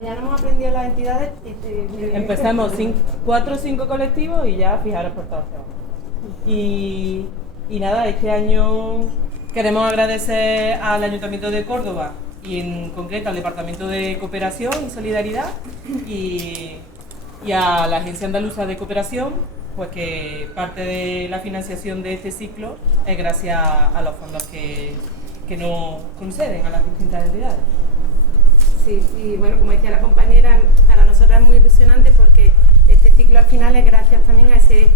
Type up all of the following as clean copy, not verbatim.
Ya no hemos aprendido las entidades. Empezamos 4 o 5 colectivos y ya fijaros por todos lados. Y nada, este año queremos agradecer al Ayuntamiento de Córdoba y en concreto al Departamento de Cooperación y Solidaridad y a la Agencia Andaluza de Cooperación, pues que parte de la financiación de este ciclo es gracias a los fondos que nos conceden a las distintas entidades. Sí, y bueno, como decía la compañera, para nosotros es muy ilusionante porque este ciclo al final es gracias también a ese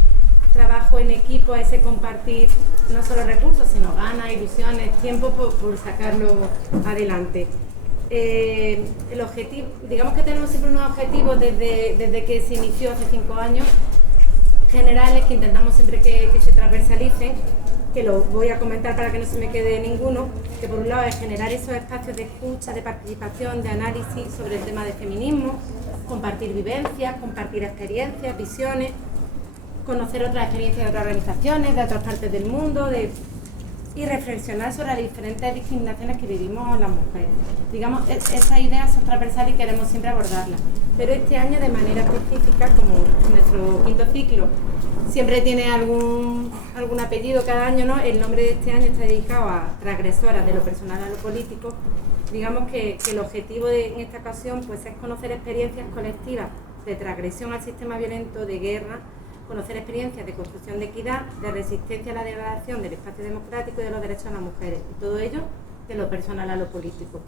trabajo en equipo, a ese compartir no solo recursos, sino ganas, ilusiones, tiempo por sacarlo adelante. El objetivo, digamos que tenemos siempre unos objetivos desde que se inició hace 5 años, generales, que intentamos siempre que se transversalicen, que lo voy a comentar para que no se me quede ninguno, que por un lado es generar esos espacios de escucha, de participación, de análisis sobre el tema de feminismo, compartir vivencias, compartir experiencias, visiones, conocer otras experiencias de otras organizaciones, de otras partes del mundo, y reflexionar sobre las diferentes discriminaciones que vivimos las mujeres. Digamos, esa idea es transversal y queremos siempre abordarla. Pero este año, de manera específica, como nuestro 5.º ciclo siempre tiene algún apellido cada año, ¿no? El nombre de este año está dedicado a transgresoras de lo personal a lo político. Digamos que el objetivo en esta ocasión pues, es conocer experiencias colectivas de transgresión al sistema violento, de guerra, conocer experiencias de construcción de equidad, de resistencia a la degradación del espacio democrático y de los derechos de las mujeres, y todo ello de lo personal a lo político.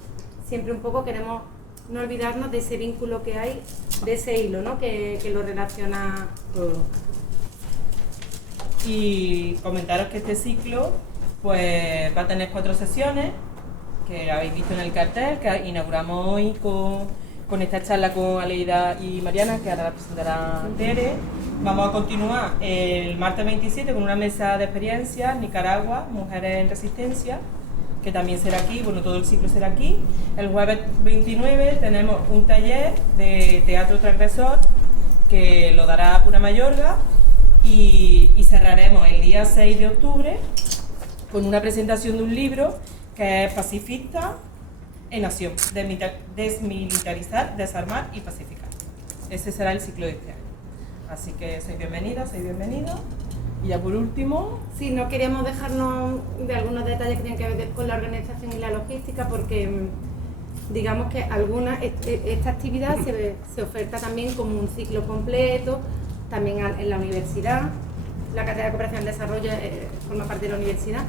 Siempre un poco queremos no olvidarnos de ese vínculo que hay, de ese hilo, ¿no? que lo relaciona todo. Y comentaros que este ciclo pues va a tener 4 sesiones que habéis visto en el cartel, que inauguramos hoy con esta charla con Aleida y Mariana, que ahora la presentará Tere. Vamos a continuar el martes 27 con una mesa de experiencias, Nicaragua, Mujeres en Resistencia, que también será aquí, bueno, todo el ciclo será aquí. El jueves 29 tenemos un taller de teatro transgresor, que lo dará Pura Mayorga, y cerraremos el día 6 de octubre con una presentación de un libro que es Pacifista en Acción, desmilitarizar, desarmar y pacificar. Ese será el ciclo de este año. Así que sois bienvenidas, sois bienvenidos. Y ya por último... Sí, no queríamos dejarnos de algunos detalles que tienen que ver con la organización y la logística, porque digamos que esta actividad se oferta también como un ciclo completo, también en la universidad. La Cátedra de Cooperación y Desarrollo forma parte de la universidad,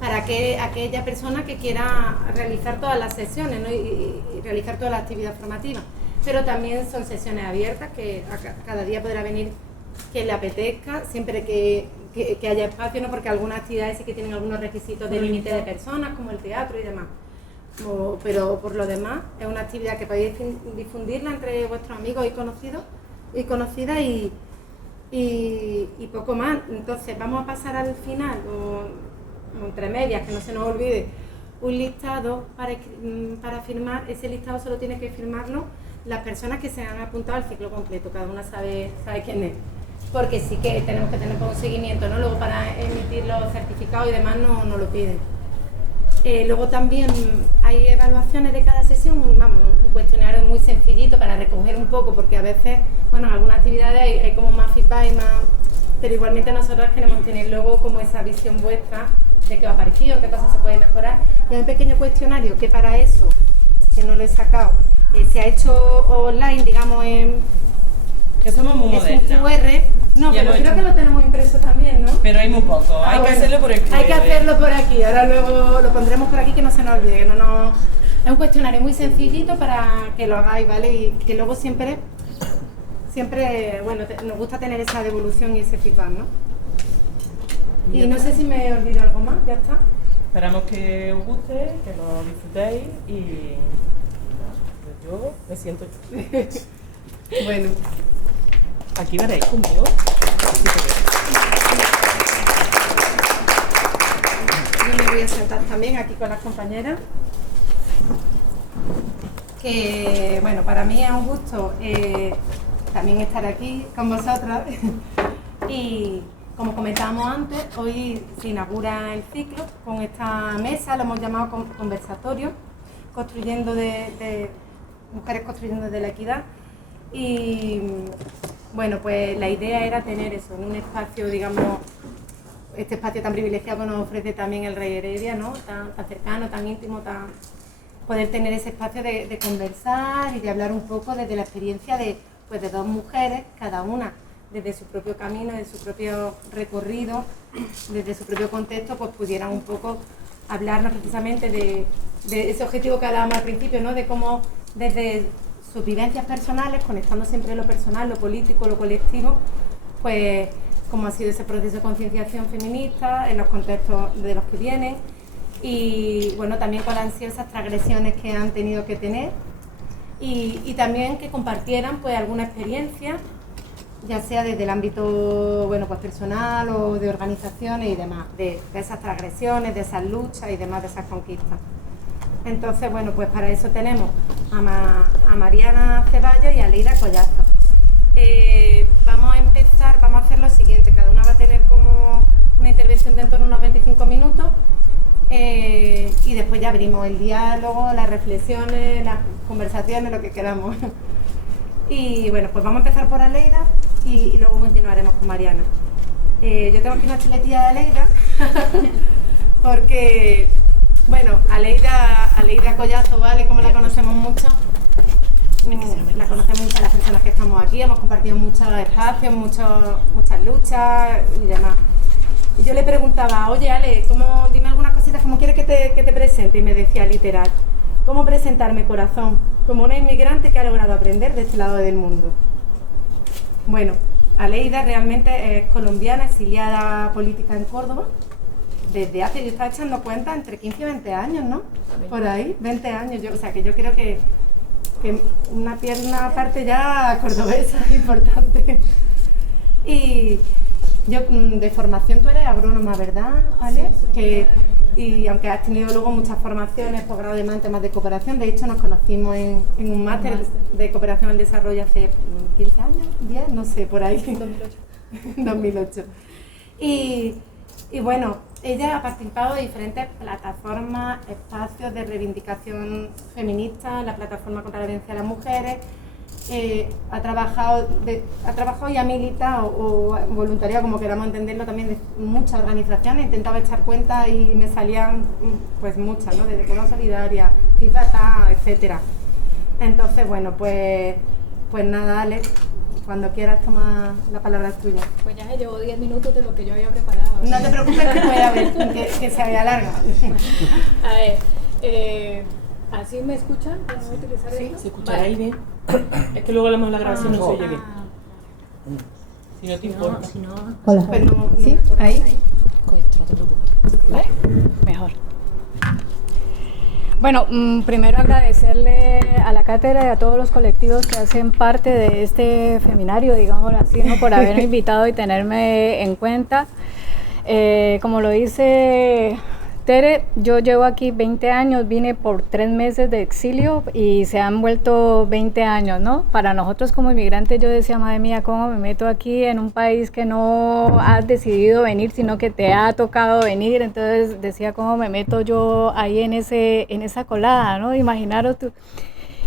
para que aquella persona que quiera realizar todas las sesiones, ¿no? y realizar toda la actividad formativa. Pero también son sesiones abiertas, que cada día podrá venir quien le apetezca, siempre que haya espacio, ¿no? Porque algunas actividades sí que tienen algunos requisitos de límite de personas, como el teatro y demás. Pero por lo demás, es una actividad que podéis difundirla entre vuestros amigos y conocidos y conocidas y poco más. Entonces vamos a pasar al final, o entre medias, que no se nos olvide, un listado para firmar. Ese listado solo tiene que firmarlo las personas que se han apuntado al ciclo completo, cada una sabe quién es, porque sí que tenemos que tener un seguimiento, ¿no? Luego para emitir los certificados y demás no lo piden. Luego también hay evaluaciones de cada sesión, un cuestionario muy sencillito para recoger un poco, porque a veces, bueno, en algunas actividades hay como más feedback y más, pero igualmente nosotros queremos tener luego como esa visión vuestra de qué os ha parecido, qué cosas se pueden mejorar. Y hay un pequeño cuestionario que para eso, que no lo he sacado, se ha hecho online, digamos, que somos muy modernas. Es un QR. No, pero creo que lo tenemos impreso también, ¿no? Pero hay muy poco, hay que hacerlo por el QR. Hay que hacerlo por aquí, ahora luego lo pondremos por aquí, que no se nos olvide, es un cuestionario muy sencillito para que lo hagáis, ¿vale? Y que luego siempre, bueno, nos gusta tener esa devolución y ese feedback, ¿no? Y no sé si me he olvidado algo más, ya está. Esperamos que os guste, que lo disfrutéis y yo me siento... Bueno. Aquí veréis conmigo. Yo me voy a sentar también aquí con las compañeras. Que bueno, para mí es un gusto también estar aquí con vosotras. Y como comentábamos antes, hoy se inaugura el ciclo con esta mesa, lo hemos llamado conversatorio, construyendo Mujeres Construyendo desde la Equidad. Y bueno, pues la idea era tener eso, en un espacio, digamos, este espacio tan privilegiado que nos ofrece también el Rey Heredia, ¿no? Tan cercano, tan íntimo, poder tener ese espacio de conversar y de hablar un poco desde la experiencia de dos mujeres, cada una desde su propio camino, desde su propio recorrido, desde su propio contexto, pues pudieran un poco hablarnos precisamente de ese objetivo que hablábamos al principio, ¿no? De cómo desde sus vivencias personales, conectando siempre lo personal, lo político, lo colectivo, pues cómo ha sido ese proceso de concienciación feminista en los contextos de los que vienen y bueno, también cuáles han sido esas transgresiones que han tenido que tener y también que compartieran pues alguna experiencia, ya sea desde el ámbito bueno, pues personal o de organizaciones y demás, de esas transgresiones, de esas luchas y demás, de esas conquistas. Entonces, bueno, pues para eso tenemos a Mariana Ceballos y a Leida Collazo. Vamos a empezar, vamos a hacer lo siguiente, cada una va a tener como una intervención de en torno a unos 25 minutos y después ya abrimos el diálogo, las reflexiones, las conversaciones, lo que queramos. Y bueno, pues vamos a empezar por Aleida y luego continuaremos con Mariana. Yo tengo aquí una chuletilla de Aleida porque, bueno, Aleida Collazo, ¿vale? Como la conocemos mucho, la conocemos muchas las personas que estamos aquí, hemos compartido muchos espacios, muchas luchas y demás. Y yo le preguntaba, oye Ale, dime algunas cositas, ¿cómo quieres que te presente? Y me decía literal, ¿cómo presentarme, corazón? Como una inmigrante que ha logrado aprender de este lado del mundo. Bueno, Aleida realmente es colombiana, exiliada política en Córdoba, desde hace, yo estaba echando cuenta, entre 15 y 20 años, ¿no? Por ahí, 20 años, o sea que yo creo que una parte ya cordobesa importante. Y yo, de formación, tú eres agrónoma, ¿verdad, Ale? Sí, y aunque has tenido luego muchas formaciones, posgrado de temas de cooperación, de hecho nos conocimos en un máster de cooperación al desarrollo hace 15 años, 10, no sé, por ahí. 2008. Y bueno, ella ha participado de diferentes plataformas, espacios de reivindicación feminista, la plataforma contra la violencia de las mujeres, ha trabajado y ha militado o voluntariado, como queramos entenderlo, también de muchas organizaciones. Intentaba echar cuenta y me salían pues muchas, ¿no? Desde Coma Solidaria, FIFATA, etcétera. Entonces, bueno, pues nada, Ale, cuando quieras toma la palabra es tuya. Pues ya me llevo 10 minutos de lo que yo había preparado. No te preocupes que puede haber, que se había larga. A ver, ¿así me escuchan? ¿Puedo utilizar esto? Se escuchará ahí bien. Es que luego hablamos la grabación, no se oye bien. Si no te importa. Si no, Hola. Pues no, ¿Sí? ¿Ahí? con esto no te preocupes. ¿Vale? Mejor. Bueno, primero agradecerle a la cátedra y a todos los colectivos que hacen parte de este feminario, digámoslo así, ¿no? Por haberme invitado y tenerme en cuenta. Como lo dice Tere, yo llevo aquí 20 años, vine por 3 meses de exilio y se han vuelto 20 años, ¿no? Para nosotros como inmigrantes yo decía, madre mía, ¿cómo me meto aquí en un país que no has decidido venir, sino que te ha tocado venir? Entonces decía, ¿cómo me meto yo ahí en esa colada, ¿no? Imaginaros tú.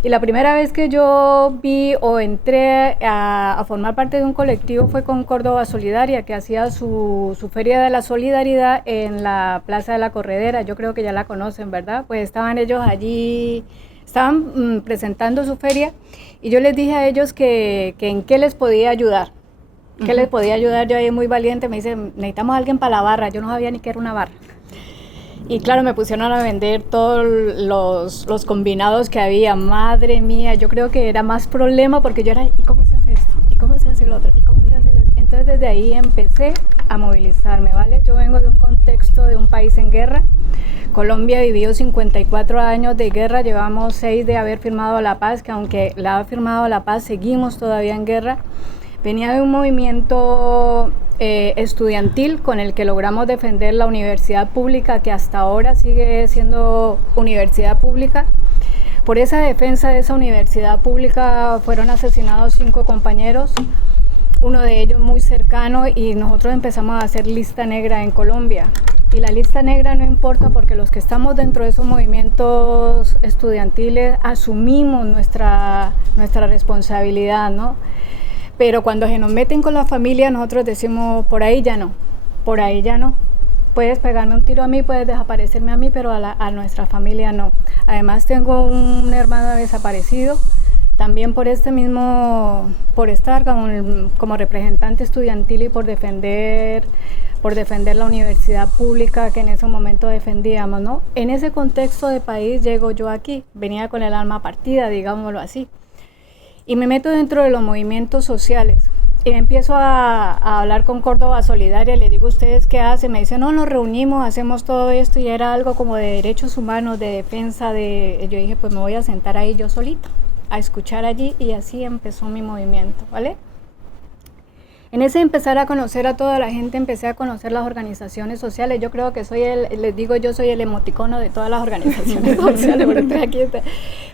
Y la primera vez que yo vi o entré a formar parte de un colectivo fue con Córdoba Solidaria, que hacía su Feria de la Solidaridad en la Plaza de la Corredera. Yo creo que ya la conocen, ¿verdad? Pues estaban ellos allí, estaban presentando su feria y yo les dije a ellos que en qué les podía ayudar. ¿Qué les podía ayudar? Yo ahí muy valiente me dice, necesitamos a alguien para la barra. Yo no sabía ni qué era una barra. Y claro, me pusieron a vender todos los combinados que había. Madre mía, yo creo que era más problema porque yo era, ¿y cómo se hace esto? ¿Y cómo se hace lo otro? ¿Y cómo se hace lo otro? Entonces desde ahí empecé a movilizarme, ¿vale? Yo vengo de un contexto de un país en guerra. Colombia vivió 54 años de guerra, llevamos 6 de haber firmado la paz, que aunque la ha firmado la paz, seguimos todavía en guerra. Venía de un movimiento estudiantil con el que logramos defender la universidad pública, que hasta ahora sigue siendo universidad pública. Por esa defensa de esa universidad pública fueron asesinados 5 compañeros, uno de ellos muy cercano, y nosotros empezamos a hacer lista negra en Colombia. y la lista negra no importa porque los que estamos dentro de esos movimientos estudiantiles asumimos nuestra responsabilidad, ¿no? Pero cuando se nos meten con la familia, nosotros decimos, por ahí ya no, por ahí ya no. Puedes pegarme un tiro a mí, puedes desaparecerme a mí, pero a nuestra familia no. Además tengo un hermano desaparecido, también por estar como representante estudiantil y por defender la universidad pública que en ese momento defendíamos, ¿no? En ese contexto de país llego yo aquí, venía con el alma partida, digámoslo así, y me meto dentro de los movimientos sociales. Y empiezo a hablar con Córdoba Solidaria, le digo, ¿ustedes qué hacen? Me dicen, no, nos reunimos, hacemos todo esto, y era algo como de derechos humanos, de defensa, yo dije, pues me voy a sentar ahí yo solita, a escuchar allí, y así empezó mi movimiento, ¿vale? En ese empezar a conocer a toda la gente, empecé a conocer las organizaciones sociales. Yo creo que yo soy el emoticono de todas las organizaciones sociales, porque estoy aquí,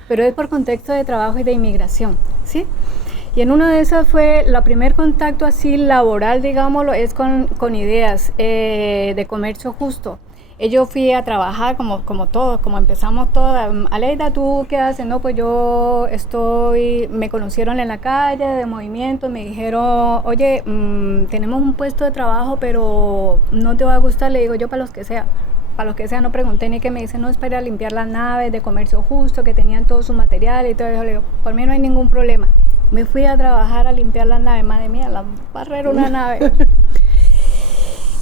pero es por contexto de trabajo y de inmigración, ¿sí? Y en una de esas fue, el primer contacto así laboral, digámoslo, es con ideas de comercio justo. Yo fui a trabajar como todos, como empezamos todas. Aleida, ¿tú qué haces? No, pues yo me conocieron en la calle de movimiento, me dijeron, oye, tenemos un puesto de trabajo, pero no te va a gustar. Le digo yo, para los que sea, no pregunté ni qué. Me dicen, no, es para limpiar las naves de comercio justo, que tenían todo su material y todo eso. Le digo, por mí no hay ningún problema. Me fui a trabajar a limpiar las naves, madre mía, la barrera una nave.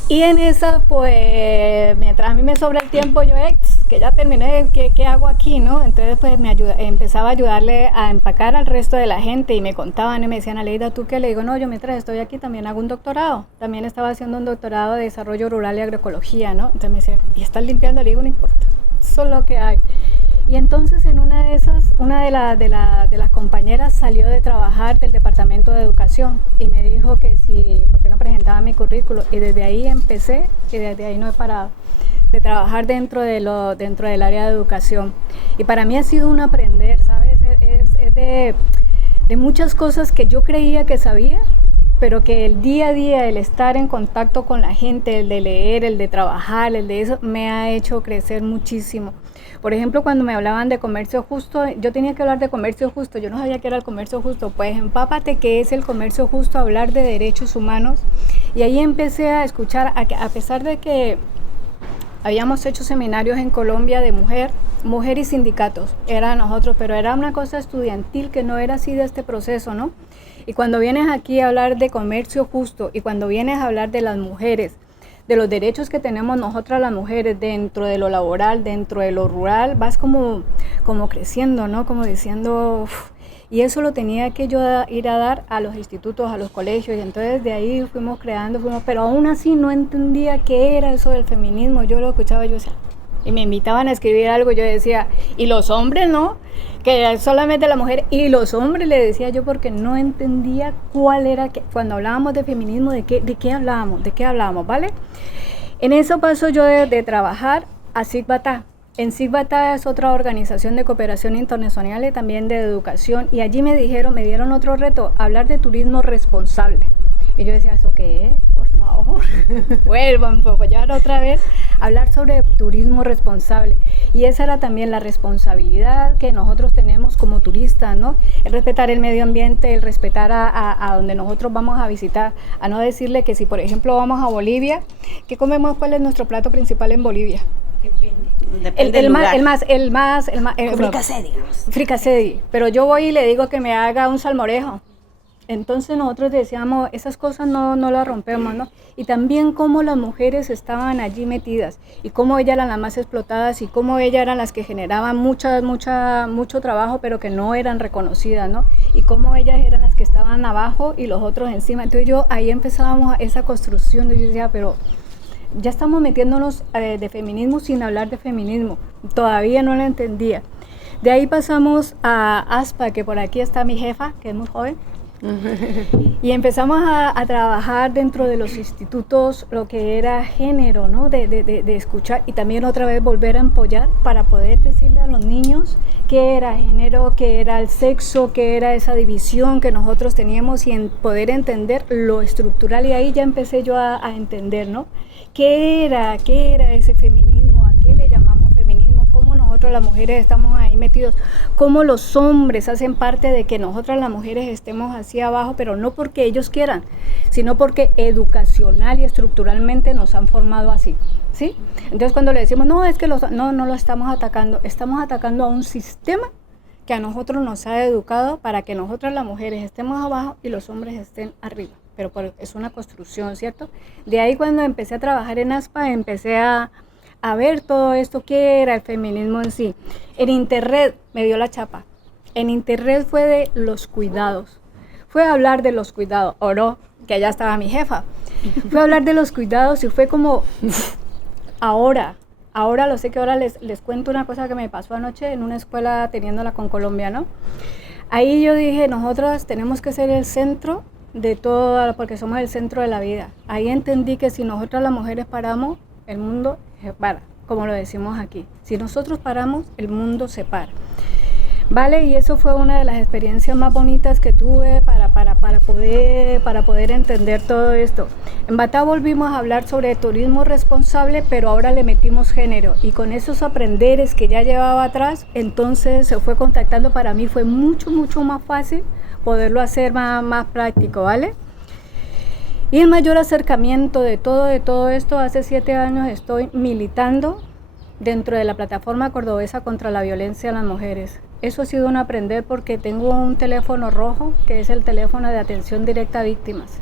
Y en esa, pues, mientras a mí me sobra el tiempo, yo, que ya terminé, ¿qué hago aquí, no? Entonces, pues, empezaba a ayudarle a empacar al resto de la gente, y me contaban y me decían, Aleida, ¿tú qué? Le digo, no, yo mientras estoy aquí también hago un doctorado. También estaba haciendo un doctorado de desarrollo rural y agroecología, ¿no? Entonces me decían, ¿y estás limpiando? Le digo, no importa, eso es lo que hay. Y entonces en una de esas, una de las compañeras salió de trabajar del departamento de educación y me dijo que si, ¿por qué no presentaba mi currículo? Y desde ahí empecé, y desde ahí no he parado de trabajar dentro del área de educación. Y para mí ha sido un aprender, ¿sabes? Es de muchas cosas que yo creía que sabía, pero que el día a día, el estar en contacto con la gente, el de leer, el de trabajar, el de eso, me ha hecho crecer muchísimo. Por ejemplo, cuando me hablaban de comercio justo, yo tenía que hablar de comercio justo, yo no sabía qué era el comercio justo. Pues empápate qué es el comercio justo, hablar de derechos humanos. Y ahí empecé a escuchar, a pesar de que habíamos hecho seminarios en Colombia de mujer y sindicatos, era nosotros, pero era una cosa estudiantil que no era así de este proceso, ¿no? Y cuando vienes aquí a hablar de comercio justo, y cuando vienes a hablar de las mujeres, de los derechos que tenemos nosotras las mujeres dentro de lo laboral, dentro de lo rural, vas como creciendo, ¿no? Como diciendo, y eso lo tenía que yo ir a dar a los institutos, a los colegios, y entonces de ahí fuimos creando, pero aún así no entendía qué era eso del feminismo. Yo lo escuchaba, yo decía, y me invitaban a escribir algo, yo decía, y los hombres, ¿no? Que solamente la mujer, y los hombres, le decía yo, porque no entendía cuál era, cuando hablábamos de feminismo, de qué hablábamos, ¿vale? En eso paso yo de trabajar a SIGBATA. En SIGBATA es otra organización de cooperación internacional y también de educación, y allí me dieron otro reto, hablar de turismo responsable. Y yo decía, ¿eso qué es? Por favor, vuelvan a apoyar otra vez, hablar sobre turismo responsable. Y esa era también la responsabilidad que nosotros tenemos como turistas, ¿no? El respetar el medio ambiente, el respetar a donde nosotros vamos a visitar, a no decirle que si, por ejemplo, vamos a Bolivia, ¿qué comemos? ¿Cuál es nuestro plato principal en Bolivia? Depende del lugar. Fricasé, digamos. Fricasé, pero yo voy y le digo que me haga un salmorejo. Entonces nosotros decíamos, esas cosas no las rompemos, ¿no? Y también cómo las mujeres estaban allí metidas, y cómo ellas eran las más explotadas, y cómo ellas eran las que generaban mucho trabajo, pero que no eran reconocidas, ¿no? Y cómo ellas eran las que estaban abajo y los otros encima. Entonces ahí empezábamos esa construcción, y yo decía, pero ya estamos metiéndonos de feminismo sin hablar de feminismo. Todavía no lo entendía. De ahí pasamos a ASPA, que por aquí está mi jefa, que es muy joven. Y empezamos a trabajar dentro de los institutos lo que era género, ¿no? De escuchar y también otra vez volver a empollar para poder decirle a los niños qué era género, qué era el sexo, qué era esa división que nosotros teníamos y en poder entender lo estructural. Y ahí ya empecé yo a entender, ¿no? ¿Qué era ese feminismo? ¿A qué le llamamos feminismo? ¿Cómo nosotros las mujeres estamos ahí metidos? ¿Cómo los hombres hacen parte de que nosotras las mujeres estemos así abajo? Pero no porque ellos quieran, sino porque educacional y estructuralmente nos han formado así, ¿sí? Entonces cuando le decimos, no, es que no lo estamos atacando a un sistema que a nosotros nos ha educado para que nosotras las mujeres estemos abajo y los hombres estén arriba. Pero es una construcción, ¿cierto? De ahí cuando empecé a trabajar en ASPA, empecé a ver todo esto, qué era el feminismo en sí. En internet me dio la chapa. En internet fue de los cuidados. Fue a hablar de los cuidados, o no, que allá estaba mi jefa. Fue a hablar de los cuidados y fue como, ahora lo sé que ahora les cuento una cosa que me pasó anoche en una escuela teniéndola con colombiano. Ahí yo dije, nosotras tenemos que ser el centro de todo, porque somos el centro de la vida. Ahí entendí que si nosotras las mujeres paramos, el mundo se para, como lo decimos aquí. Si nosotros paramos, el mundo se para. Vale, y eso fue una de las experiencias más bonitas que tuve para poder entender todo esto. En Batá volvimos a hablar sobre turismo responsable, pero ahora le metimos género. Y con esos aprenderes que ya llevaba atrás, entonces se fue contactando. Para mí fue mucho más fácil poderlo hacer más práctico, ¿vale? Y el mayor acercamiento de todo esto, hace 7 años estoy militando dentro de la plataforma cordobesa contra la violencia a las mujeres. Eso ha sido un aprender porque tengo un teléfono rojo, que es el teléfono de atención directa a víctimas.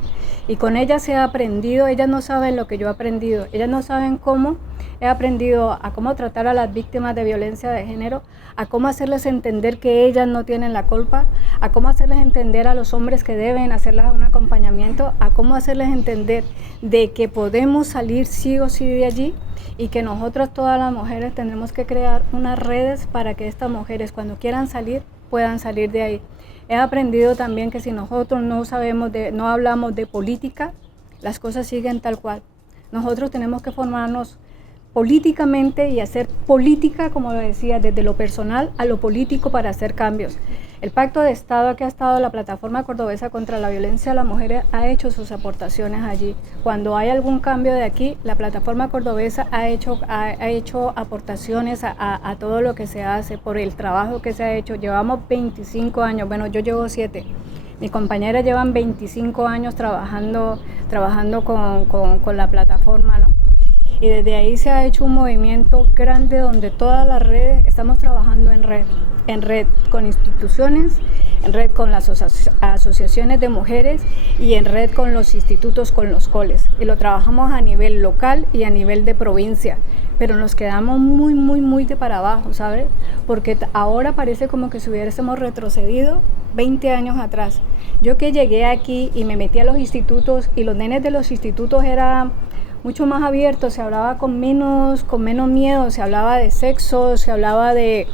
Y con ellas se ha aprendido, ellas no saben lo que yo he aprendido, ellas no saben cómo he aprendido a cómo tratar a las víctimas de violencia de género, a cómo hacerles entender que ellas no tienen la culpa, a cómo hacerles entender a los hombres que deben hacerles un acompañamiento, a cómo hacerles entender de que podemos salir sí o sí de allí y que nosotras todas las mujeres tendremos que crear unas redes para que estas mujeres cuando quieran salir puedan salir de ahí. He aprendido también que si nosotros no hablamos de política, las cosas siguen tal cual. Nosotros tenemos que formarnos políticamente y hacer política, como lo decía, desde lo personal a lo político para hacer cambios. El Pacto de Estado que ha estado la Plataforma Cordobesa contra la Violencia a las Mujeres ha hecho sus aportaciones allí. Cuando hay algún cambio de aquí, la Plataforma Cordobesa ha hecho aportaciones a todo lo que se hace por el trabajo que se ha hecho. Llevamos 25 años, bueno, yo llevo 7. Mis compañeras llevan 25 años trabajando con la plataforma, ¿no? Y desde ahí se ha hecho un movimiento grande donde todas las redes estamos trabajando en red con instituciones, en red con las asociaciones de mujeres y en red con los institutos, con los coles. Y lo trabajamos a nivel local y a nivel de provincia, pero nos quedamos muy de para abajo, ¿sabes? Porque ahora parece como que si hubiésemos retrocedido 20 años atrás. Yo que llegué aquí y me metí a los institutos y los nenes de los institutos eran mucho más abierto, se hablaba con menos miedo, se hablaba de sexo, se hablaba de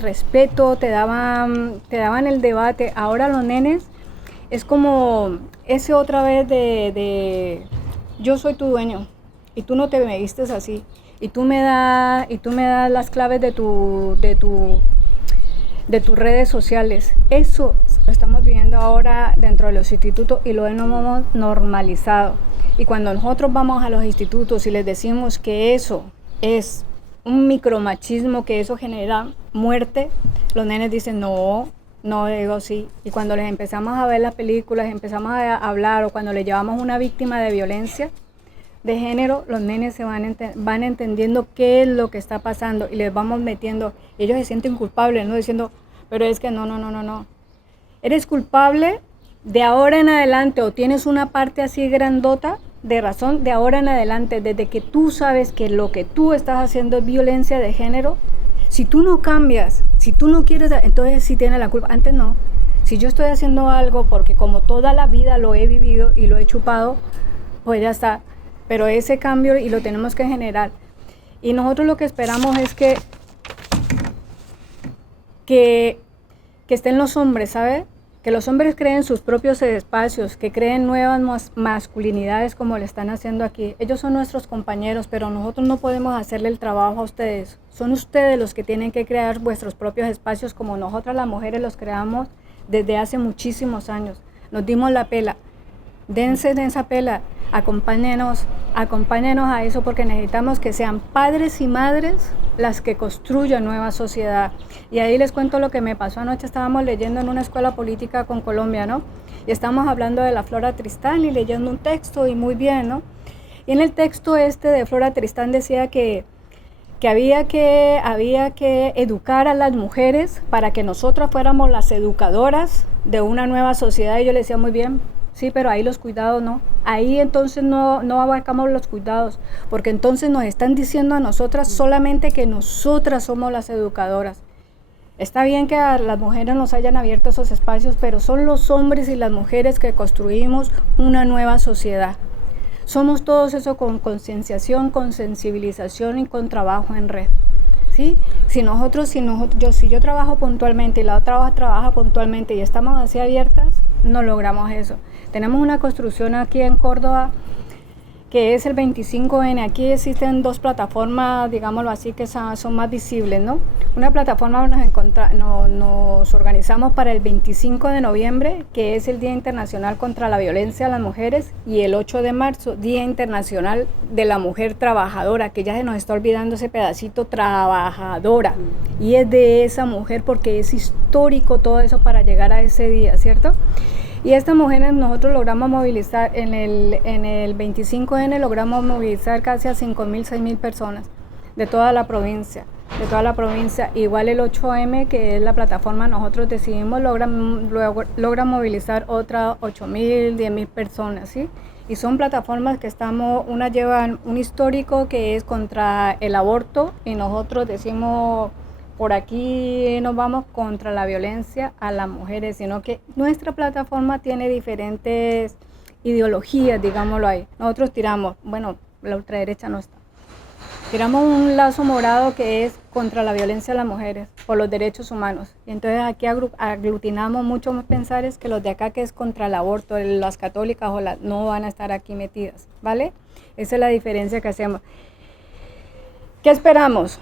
respeto, te daban el debate. Ahora los nenes es como ese otra vez de yo soy tu dueño y tú no te me vistes así y tú me das las claves de tus redes sociales. Eso lo estamos viviendo ahora dentro de los institutos y lo hemos normalizado. Y cuando nosotros vamos a los institutos y les decimos que eso es un micromachismo, que eso genera muerte, los nenes dicen no, digo sí. Y cuando les empezamos a ver las películas, empezamos a hablar, o cuando les llevamos una víctima de violencia de género, los nenes se van entendiendo qué es lo que está pasando y les vamos metiendo. Ellos se sienten culpables, ¿no? Diciendo, pero es que no. Eres culpable de ahora en adelante, o tienes una parte así grandota de razón de ahora en adelante, desde que tú sabes que lo que tú estás haciendo es violencia de género. Si tú no cambias, si tú no quieres, entonces sí tienes la culpa. Antes no. Si yo estoy haciendo algo porque como toda la vida lo he vivido y lo he chupado, pues ya está. Pero ese cambio y lo tenemos que generar. Y nosotros lo que esperamos es que estén los hombres, ¿sabes? que los hombres creen sus propios espacios, que creen nuevas masculinidades como le están haciendo aquí. Ellos son nuestros compañeros, pero nosotros no podemos hacerle el trabajo a ustedes. Son ustedes los que tienen que crear vuestros propios espacios como nosotras las mujeres los creamos desde hace muchísimos años. Nos dimos la pela. Dense de esa pela. Acompáñenos a eso porque necesitamos que sean padres y madres las que construyan nueva sociedad. Y ahí les cuento lo que me pasó anoche. Estábamos leyendo en una escuela política con Colombia, ¿no? Y estábamos hablando de la Flora Tristán y leyendo un texto y muy bien, ¿no? Y en el texto de Flora Tristán decía que había que educar a las mujeres para que nosotras fuéramos las educadoras de una nueva sociedad. Y yo le decía, muy bien, sí, pero ahí los cuidados no. Ahí entonces no abarcamos los cuidados, porque entonces nos están diciendo a nosotras solamente que nosotras somos las educadoras. Está bien que a las mujeres nos hayan abierto esos espacios, pero son los hombres y las mujeres que construimos una nueva sociedad. Somos todos eso con concienciación, con sensibilización y con trabajo en red. ¿Sí? Si yo trabajo puntualmente y la otra trabaja puntualmente y estamos así abiertas, no logramos eso. Tenemos una construcción aquí en Córdoba que es el 25N. Aquí existen dos plataformas, digámoslo así, que son más visibles, ¿no? Una plataforma nos organizamos para el 25 de noviembre, que es el Día Internacional contra la Violencia a las Mujeres, y el 8 de marzo, Día Internacional de la Mujer Trabajadora, que ya se nos está olvidando ese pedacito, trabajadora. Y es de esa mujer porque es histórico todo eso para llegar a ese día, ¿cierto? Y estas mujeres nosotros logramos movilizar, en el 25N logramos movilizar casi a 5.000, 6.000 personas de toda la provincia. Igual el 8M, que es la plataforma nosotros decidimos, logra movilizar otras 8.000, 10.000 personas, ¿sí? Y son plataformas que unas llevan un histórico que es contra el aborto y nosotros decimos, por aquí nos vamos contra la violencia a las mujeres, sino que nuestra plataforma tiene diferentes ideologías, digámoslo ahí. Nosotros tiramos, bueno, la ultraderecha no está. Tiramos un lazo morado que es contra la violencia a las mujeres, por los derechos humanos. Y entonces aquí aglutinamos muchos más pensares que los de acá, que es contra el aborto. Las católicas no van a estar aquí metidas, ¿vale? Esa es la diferencia que hacemos. ¿Qué esperamos?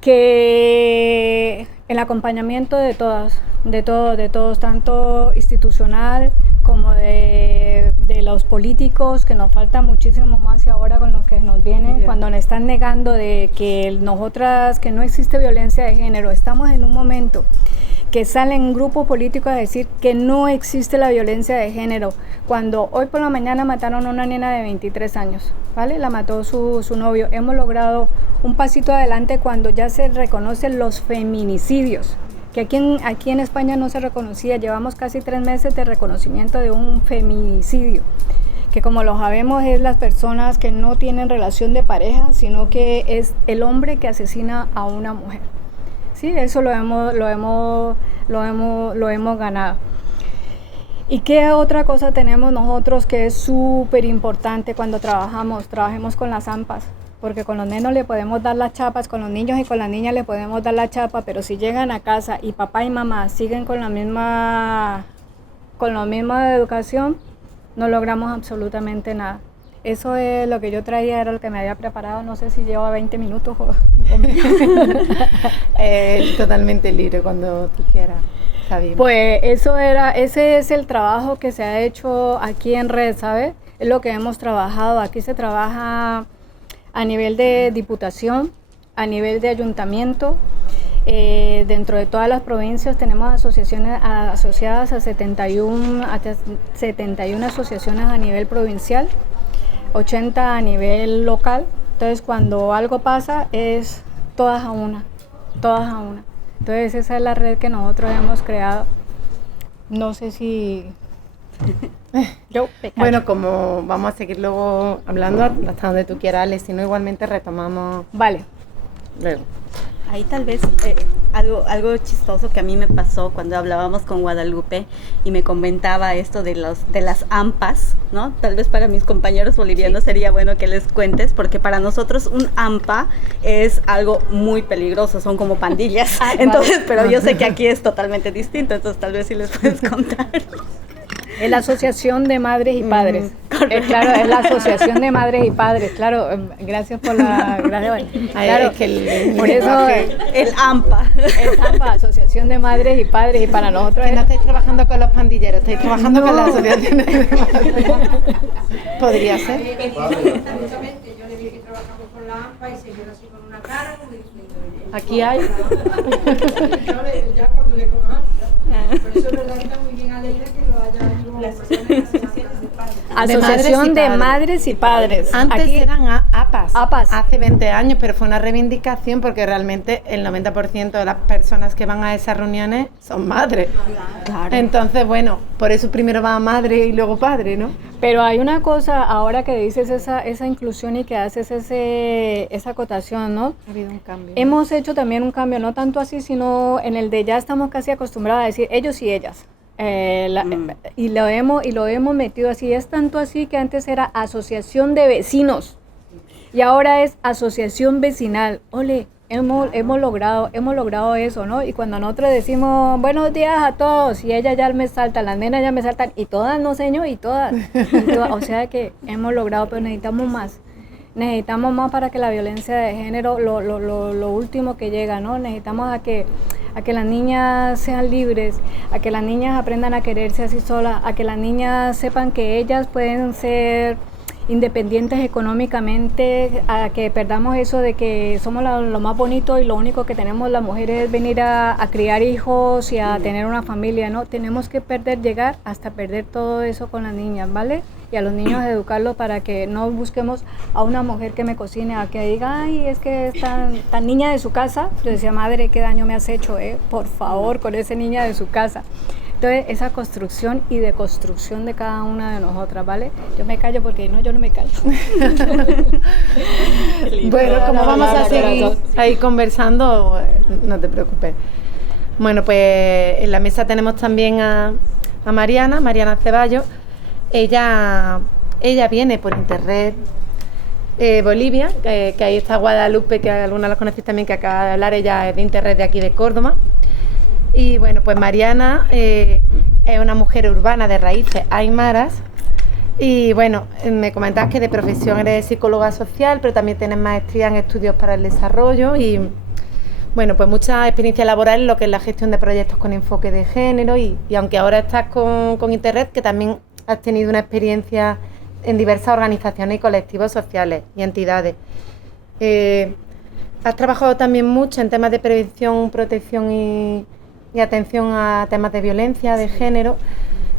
Que el acompañamiento de todos, tanto institucional como de los políticos, que nos falta muchísimo más y ahora con lo que nos viene, cuando nos están negando de que nosotras, que no existe violencia de género, estamos en un momento que salen grupos políticos a decir que no existe la violencia de género, cuando hoy por la mañana mataron a una nena de 23 años, ¿vale? La mató su novio. Hemos logrado un pasito adelante cuando ya se reconocen los feminicidios, que aquí en España no se reconocía. Llevamos casi 3 meses de reconocimiento de un feminicidio, que como lo sabemos es las personas que no tienen relación de pareja, sino que es el hombre que asesina a una mujer. Sí, eso lo hemos ganado. ¿Y qué otra cosa tenemos nosotros que es súper importante cuando trabajemos con las AMPAs? Porque con los nenos le podemos dar las chapas, con los niños y con las niñas le podemos dar la chapa, pero si llegan a casa y papá y mamá siguen con la misma educación, no logramos absolutamente nada. Eso es lo que yo traía, era lo que me había preparado. No sé si lleva 20 minutos o totalmente libre cuando tú quieras. Está bien. Pues ese es el trabajo que se ha hecho aquí en Red, ¿sabes? Es lo que hemos trabajado. Aquí se trabaja a nivel de diputación, a nivel de ayuntamiento. Dentro de todas las provincias tenemos asociaciones asociadas a 71 asociaciones a nivel provincial, 80 a nivel local. Entonces cuando algo pasa es todas a una. Entonces esa es la red que nosotros hemos creado. No sé si... Bueno, como vamos a seguir luego hablando hasta donde tú quieras, Ale, si no igualmente retomamos. Vale. Luego. Ahí tal vez algo chistoso que a mí me pasó cuando hablábamos con Guadalupe y me comentaba esto de las AMPAs, ¿no? Tal vez para mis compañeros bolivianos sería bueno que les cuentes, porque para nosotros un AMPA es algo muy peligroso, son como pandillas. Entonces, pero yo sé que aquí es totalmente distinto, entonces tal vez sí les puedes contar. Es la Asociación de Madres y Padres. Claro, es la Asociación de Madres y Padres. Claro, gracias por la... Gracias. Claro, es que por eso... El AMPA. El AMPA, Asociación de Madres y Padres, y para nosotros... Que no estáis trabajando con los pandilleros, estáis trabajando con las asociaciones de madres. Podría ser. Exactamente, yo le dije que trabajamos con la AMPA y se quedó así con una cara como diciendo... Aquí hay. Ya cuando le cojan, por eso es verdad que está muy bien Aleida que lo haya ido las asociaciones de padres. Asociación de Madres y Padres. Antes Aquí, eran APAs, APAs, hace 20 años, pero fue una reivindicación porque realmente el 90% de las personas que van a esas reuniones son madres. Claro. Entonces, bueno, por eso primero va madre y luego padre, ¿no? pero hay una cosa, ahora que dices esa inclusión y que haces esa acotación, ¿no? Ha habido un cambio. Hemos hecho también un cambio, no tanto así, sino en el de ya estamos casi acostumbrados a decir ellos y ellas. Y lo hemos metido así. Es tanto así que antes era asociación de vecinos y ahora es asociación vecinal. Ole, hemos logrado eso, ¿no? Y cuando nosotros decimos buenos días a todos y ella ya me salta, las nenas ya me saltan y todas, no señor, y todas. O sea que hemos logrado, pero necesitamos más. Necesitamos más para que la violencia de género, lo último que llega, ¿no? Necesitamos a que las niñas sean libres, a que las niñas aprendan a quererse así solas, a que las niñas sepan que ellas pueden ser independientes económicamente, a que perdamos eso de que somos lo más bonito y lo único que tenemos las mujeres es venir a criar hijos y a tener una familia, ¿no? Tenemos que llegar hasta perder todo eso con las niñas, ¿vale? Y a los niños educarlos para que no busquemos a una mujer que me cocine, a que diga, ay, es que es tan niña de su casa. Yo decía, madre, qué daño me has hecho, por favor, con esa niña de su casa. Entonces, esa construcción y deconstrucción de cada una de nosotras, ¿vale? Yo me callo porque yo no me callo. Bueno, como vamos a seguir ahí conversando, no te preocupes. Bueno, pues en la mesa tenemos también a Mariana Ceballos. Ella viene por Interred Bolivia, que ahí está Guadalupe, que algunas las conocéis también, que acaba de hablar. Ella es de Interred de aquí de Córdoba. Y bueno, pues Mariana es una mujer urbana de raíces aymaras. Y bueno, me comentabas que de profesión eres psicóloga social, pero también tienes maestría en estudios para el desarrollo y bueno, pues mucha experiencia laboral en lo que es la gestión de proyectos con enfoque de género y aunque ahora estás con Interred, que también has tenido una experiencia en diversas organizaciones y colectivos sociales y entidades. Has trabajado también mucho en temas de prevención, protección y atención a temas de violencia de género,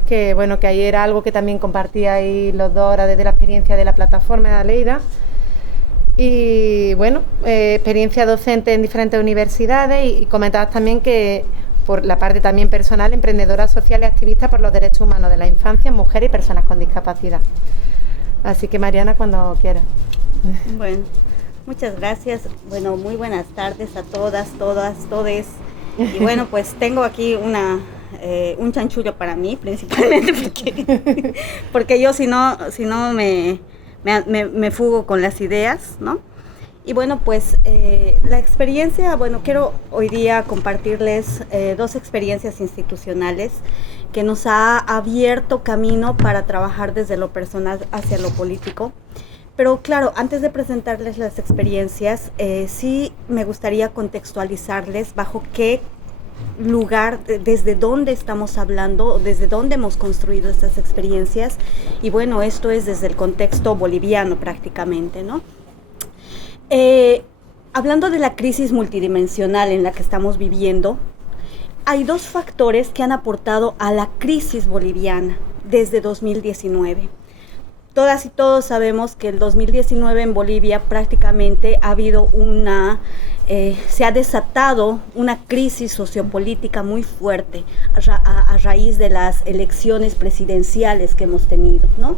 que bueno, que ahí era algo que también compartíais los dos ahora desde la experiencia de la plataforma de Aleida. Y bueno, experiencia docente en diferentes universidades y comentabas también que por la parte también personal, emprendedora social y activista por los derechos humanos de la infancia, mujeres y personas con discapacidad. Así que Mariana, cuando quieras. Bueno, muchas gracias. Bueno, muy buenas tardes a todas, todes. Y bueno, pues tengo aquí un chanchullo para mí, principalmente porque yo si no me fugo con las ideas, ¿no? Y bueno, pues la experiencia, bueno, quiero hoy día compartirles dos experiencias institucionales que nos ha abierto camino para trabajar desde lo personal hacia lo político. Pero claro, antes de presentarles las experiencias, sí me gustaría contextualizarles bajo qué lugar, desde dónde estamos hablando, desde dónde hemos construido estas experiencias. Y bueno, esto es desde el contexto boliviano prácticamente, ¿no? Hablando de la crisis multidimensional en la que estamos viviendo, hay dos factores que han aportado a la crisis boliviana desde 2019. Todas y todos sabemos que el 2019 en Bolivia prácticamente ha habido se ha desatado una crisis sociopolítica muy fuerte a raíz de las elecciones presidenciales que hemos tenido, ¿no?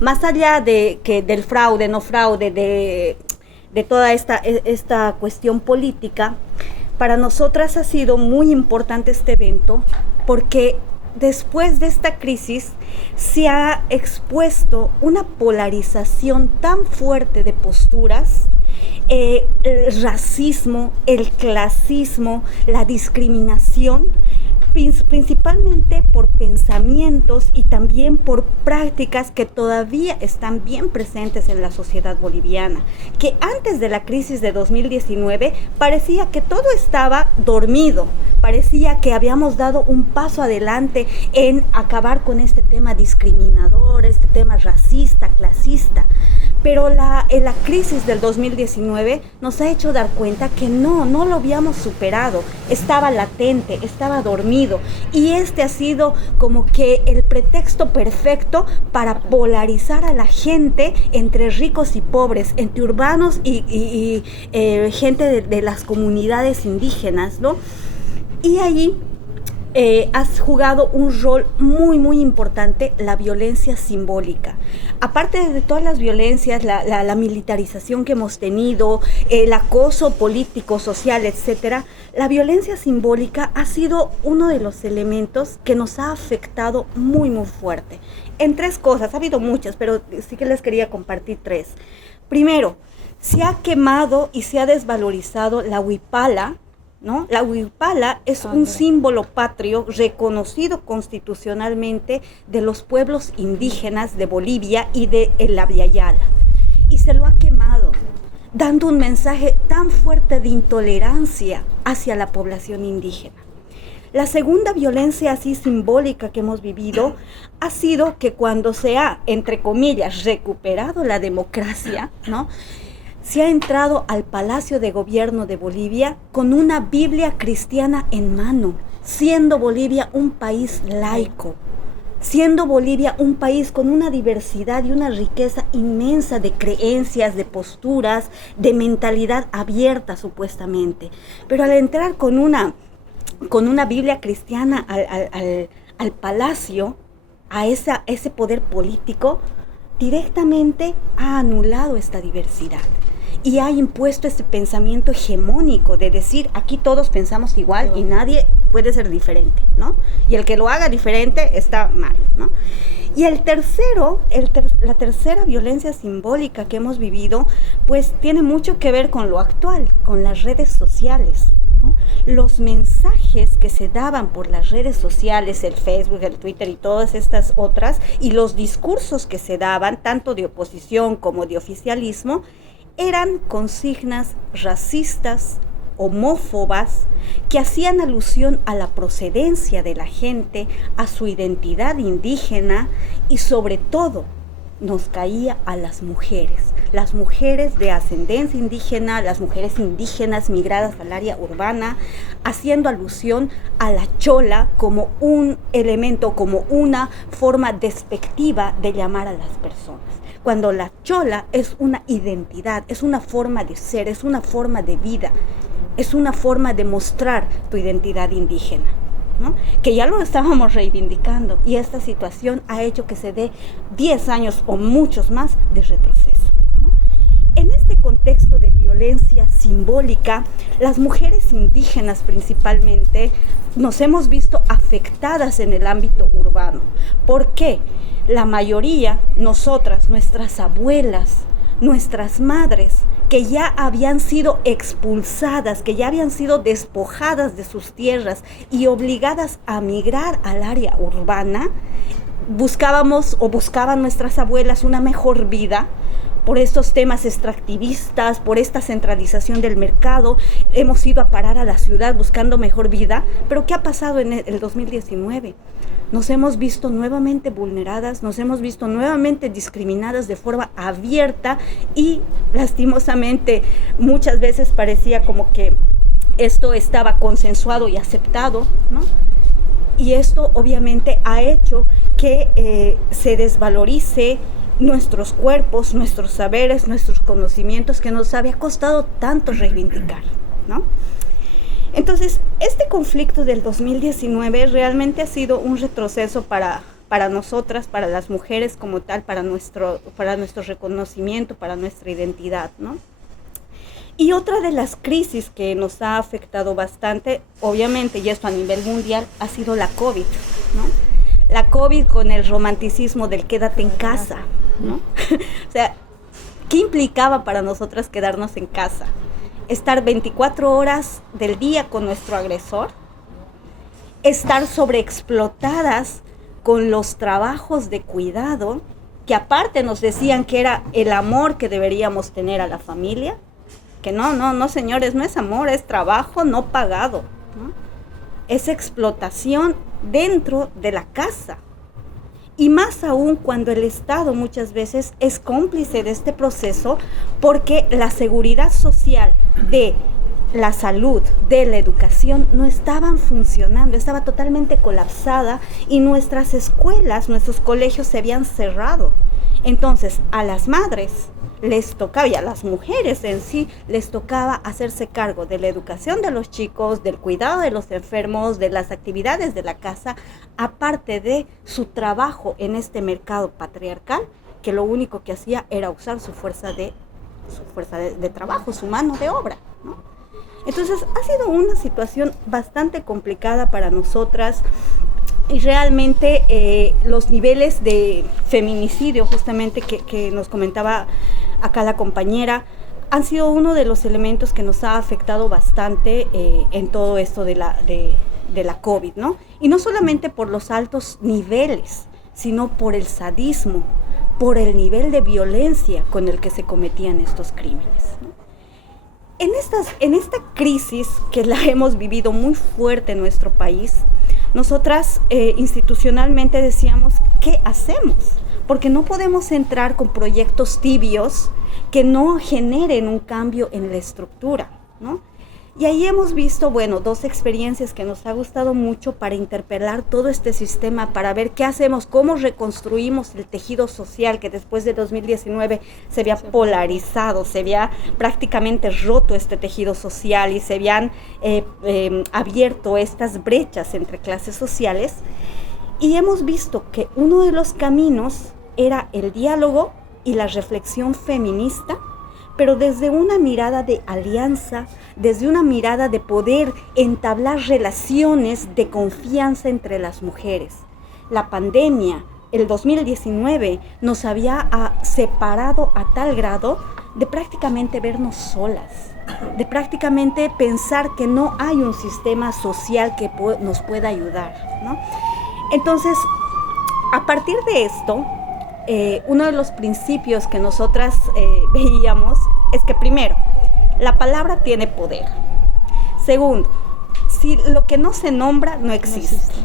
Más allá del fraude, no fraude, de toda esta cuestión política, Para nosotras ha sido muy importante este evento porque después de esta crisis se ha expuesto una polarización tan fuerte de posturas, el racismo, el clasismo, la discriminación, principalmente por pensamientos y también por prácticas que todavía están bien presentes en la sociedad boliviana, que antes de la crisis de 2019 parecía que todo estaba dormido, parecía que habíamos dado un paso adelante en acabar con este tema discriminador, este tema racista, clasista. Pero la crisis del 2019 nos ha hecho dar cuenta que no lo habíamos superado, estaba latente, estaba dormido, y este ha sido como que el pretexto perfecto para polarizar a la gente entre ricos y pobres, entre urbanos y gente de las comunidades indígenas, ¿no? Y ahí has jugado un rol muy, muy importante, la violencia simbólica. Aparte de todas las violencias, la militarización que hemos tenido, el acoso político, social, etcétera, la violencia simbólica ha sido uno de los elementos que nos ha afectado muy, muy fuerte. En tres cosas, ha habido muchas, pero sí que les quería compartir tres. Primero, se ha quemado y se ha desvalorizado la huipala, ¿no? La huipala es un símbolo patrio reconocido constitucionalmente de los pueblos indígenas de Bolivia y de el Abya-Yala, y se lo ha quemado, dando un mensaje tan fuerte de intolerancia hacia la población indígena. La segunda violencia así simbólica que hemos vivido ha sido que cuando se ha, entre comillas, recuperado la democracia, ¿no?, se ha entrado al Palacio de Gobierno de Bolivia con una Biblia cristiana en mano, siendo Bolivia un país laico, siendo Bolivia un país con una diversidad y una riqueza inmensa de creencias, de posturas, de mentalidad abierta supuestamente. Pero al entrar con una Biblia cristiana al palacio, a ese poder político, directamente ha anulado esta diversidad y ha impuesto este pensamiento hegemónico de decir, aquí todos pensamos igual y nadie puede ser diferente, ¿no? Y el que lo haga diferente está mal, ¿no? Y la tercera violencia simbólica que hemos vivido, pues tiene mucho que ver con lo actual, con las redes sociales, ¿no? Los mensajes que se daban por las redes sociales, el Facebook, el Twitter y todas estas otras, y los discursos que se daban, tanto de oposición como de oficialismo, eran consignas racistas, homófobas, que hacían alusión a la procedencia de la gente, a su identidad indígena, y sobre todo nos caía a las mujeres de ascendencia indígena, las mujeres indígenas migradas al área urbana, haciendo alusión a la chola como un elemento, como una forma despectiva de llamar a las personas. Cuando la chola es una identidad, es una forma de ser, es una forma de vida, es una forma de mostrar tu identidad indígena, ¿no? Que ya lo estábamos reivindicando, y esta situación ha hecho que se dé 10 años o muchos más de retroceso, ¿no? En este contexto de violencia simbólica, las mujeres indígenas principalmente nos hemos visto afectadas en el ámbito urbano. ¿Por qué? La mayoría, nosotras, nuestras abuelas, nuestras madres, que ya habían sido expulsadas, que ya habían sido despojadas de sus tierras y obligadas a migrar al área urbana, buscaban nuestras abuelas una mejor vida. Por estos temas extractivistas, por esta centralización del mercado, hemos ido a parar a la ciudad buscando mejor vida. Pero ¿qué ha pasado en el 2019? Nos hemos visto nuevamente vulneradas, nos hemos visto nuevamente discriminadas de forma abierta, y lastimosamente muchas veces parecía como que esto estaba consensuado y aceptado, ¿no? Y esto obviamente ha hecho que se desvalorice nuestros cuerpos, nuestros saberes, nuestros conocimientos, que nos había costado tanto reivindicar, ¿no? Entonces, este conflicto del 2019 realmente ha sido un retroceso para nosotras, para las mujeres como tal, para nuestro reconocimiento, para nuestra identidad, ¿no? Y otra de las crisis que nos ha afectado bastante, obviamente, y esto a nivel mundial, ha sido la COVID, ¿no? La COVID con el romanticismo del quédate en casa, ¿no? O sea, ¿qué implicaba para nosotras quedarnos en casa? Estar 24 horas del día con nuestro agresor, estar sobreexplotadas con los trabajos de cuidado, que aparte nos decían que era el amor que deberíamos tener a la familia, que no, señores, no es amor, es trabajo no pagado, ¿no? Es explotación dentro de la casa. Y más aún cuando el Estado muchas veces es cómplice de este proceso, porque la seguridad social de la salud, de la educación, no estaban funcionando, estaba totalmente colapsada y nuestras escuelas, nuestros colegios se habían cerrado. Entonces, a las madres les tocaba, y a las mujeres en sí, les tocaba hacerse cargo de la educación de los chicos, del cuidado de los enfermos, de las actividades de la casa, aparte de su trabajo en este mercado patriarcal, que lo único que hacía era usar su fuerza de trabajo, su mano de obra, ¿no? Entonces, ha sido una situación bastante complicada para nosotras. Y realmente los niveles de feminicidio, justamente que nos comentaba acá la compañera, han sido uno de los elementos que nos ha afectado bastante en todo esto de la COVID, ¿no? Y no solamente por los altos niveles, sino por el sadismo, por el nivel de violencia con el que se cometían estos crímenes, ¿no? En esta crisis que la hemos vivido muy fuerte en nuestro país, nosotras institucionalmente decíamos, ¿qué hacemos? Porque no podemos entrar con proyectos tibios que no generen un cambio en la estructura, ¿no? Y ahí hemos visto, bueno, dos experiencias que nos ha gustado mucho para interpelar todo este sistema, para ver qué hacemos, cómo reconstruimos el tejido social que después de 2019 se había polarizado, se había prácticamente roto este tejido social y se habían abierto estas brechas entre clases sociales. Y hemos visto que uno de los caminos era el diálogo y la reflexión feminista, pero desde una mirada de alianza, desde una mirada de poder entablar relaciones de confianza entre las mujeres. La pandemia, el 2019, nos había separado a tal grado de prácticamente vernos solas, de prácticamente pensar que no hay un sistema social que nos pueda ayudar, ¿no? Entonces, a partir de esto, uno de los principios que nosotras veíamos es que primero, la palabra tiene poder. Segundo, si lo que no se nombra no existe.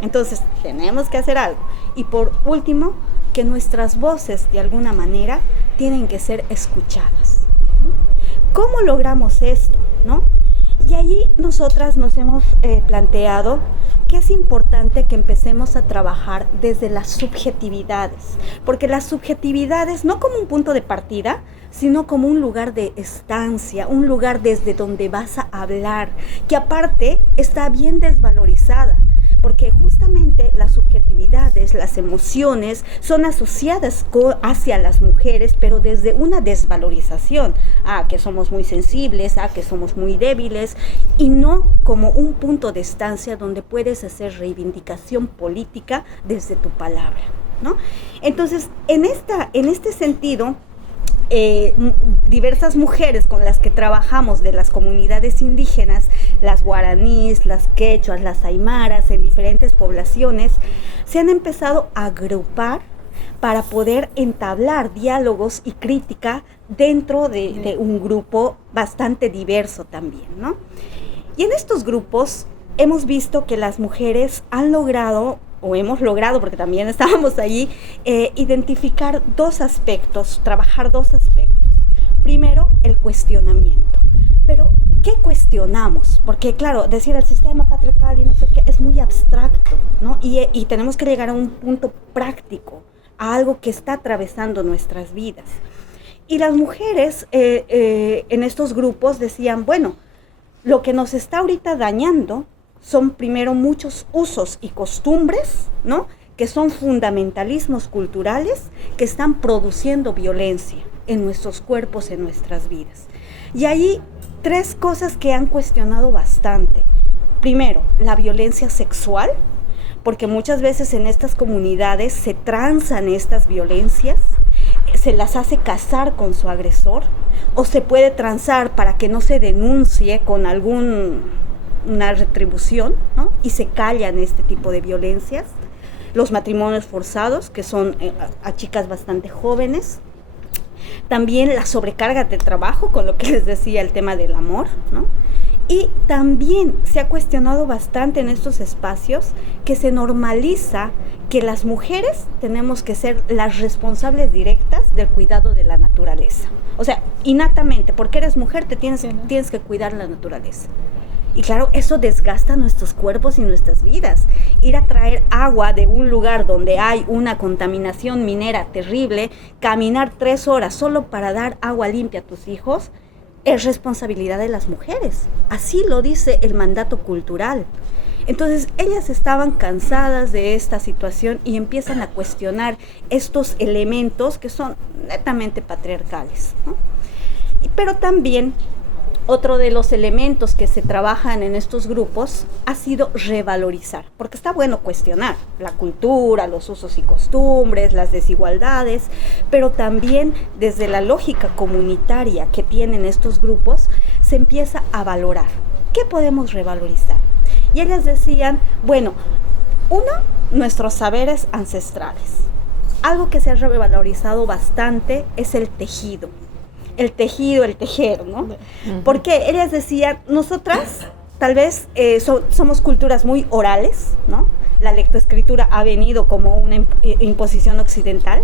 Entonces, tenemos que hacer algo. Y por último, que nuestras voces de alguna manera tienen que ser escuchadas, ¿no? ¿Cómo logramos esto, no? Y allí nosotras nos hemos planteado que es importante que empecemos a trabajar desde las subjetividades, porque las subjetividades no como un punto de partida, sino como un lugar de estancia, un lugar desde donde vas a hablar, que aparte está bien desvalorizada, porque justamente las subjetividades, las emociones son asociadas hacia las mujeres, pero desde una desvalorización, que somos muy sensibles, que somos muy débiles, y no como un punto de estancia donde puedes hacer reivindicación política desde tu palabra, ¿no? Entonces, en este sentido, diversas mujeres con las que trabajamos de las comunidades indígenas, las guaraníes, las quechuas, las aymaras, en diferentes poblaciones, se han empezado a agrupar para poder entablar diálogos y crítica dentro de un grupo bastante diverso también, ¿no? Y en estos grupos hemos visto que las mujeres han logrado, o hemos logrado, porque también estábamos allí, identificar dos aspectos, trabajar dos aspectos. Primero, el cuestionamiento. Pero, ¿qué cuestionamos? Porque, claro, decir el sistema patriarcal y no sé qué es muy abstracto, ¿no? Y tenemos que llegar a un punto práctico, a algo que está atravesando nuestras vidas. Y las mujeres en estos grupos decían, bueno, lo que nos está ahorita dañando son primero muchos usos y costumbres, ¿no? Que son fundamentalismos culturales que están produciendo violencia en nuestros cuerpos, en nuestras vidas. Y hay 3 cosas que han cuestionado bastante. Primero, la violencia sexual, porque muchas veces en estas comunidades se transan estas violencias, se las hace casar con su agresor, o se puede transar para que no se denuncie con una retribución, ¿no? Y se callan este tipo de violencias. Los matrimonios forzados, que son a chicas bastante jóvenes. También la sobrecarga de trabajo, con lo que les decía, el tema del amor, ¿no? Y también se ha cuestionado bastante en estos espacios que se normaliza que las mujeres tenemos que ser las responsables directas del cuidado de la naturaleza. O sea, innatamente, porque eres mujer, tienes que cuidar la naturaleza. Y claro, eso desgasta nuestros cuerpos y nuestras vidas. Ir a traer agua de un lugar donde hay una contaminación minera terrible, caminar 3 horas solo para dar agua limpia a tus hijos, es responsabilidad de las mujeres. Así lo dice el mandato cultural. Entonces, ellas estaban cansadas de esta situación y empiezan a cuestionar estos elementos que son netamente patriarcales, ¿no? Pero también otro de los elementos que se trabajan en estos grupos ha sido revalorizar, porque está bueno cuestionar la cultura, los usos y costumbres, las desigualdades, pero también desde la lógica comunitaria que tienen estos grupos, se empieza a valorar. ¿Qué podemos revalorizar? Y ellas decían, bueno, uno, nuestros saberes ancestrales. Algo que se ha revalorizado bastante es el tejido. El tejer, ¿no? Porque ellas decían, nosotras tal vez somos culturas muy orales, ¿no? La lectoescritura ha venido como una imposición occidental,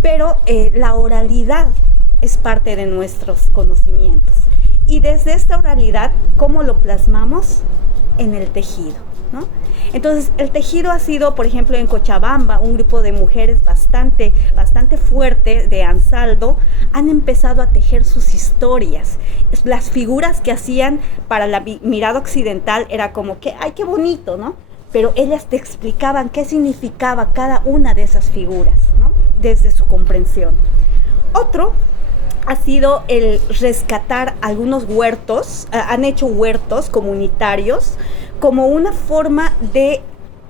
pero la oralidad es parte de nuestros conocimientos. Y desde esta oralidad, ¿cómo lo plasmamos? En el tejido, ¿no? Entonces, el tejido ha sido, por ejemplo, en Cochabamba, un grupo de mujeres bastante fuerte de Ansaldo, han empezado a tejer sus historias. Las figuras que hacían para la mirada occidental era como que, ¡ay, qué bonito!, ¿no? Pero ellas te explicaban qué significaba cada una de esas figuras, ¿no? Desde su comprensión. Otro ha sido el rescatar algunos huertos, han hecho huertos comunitarios como una forma de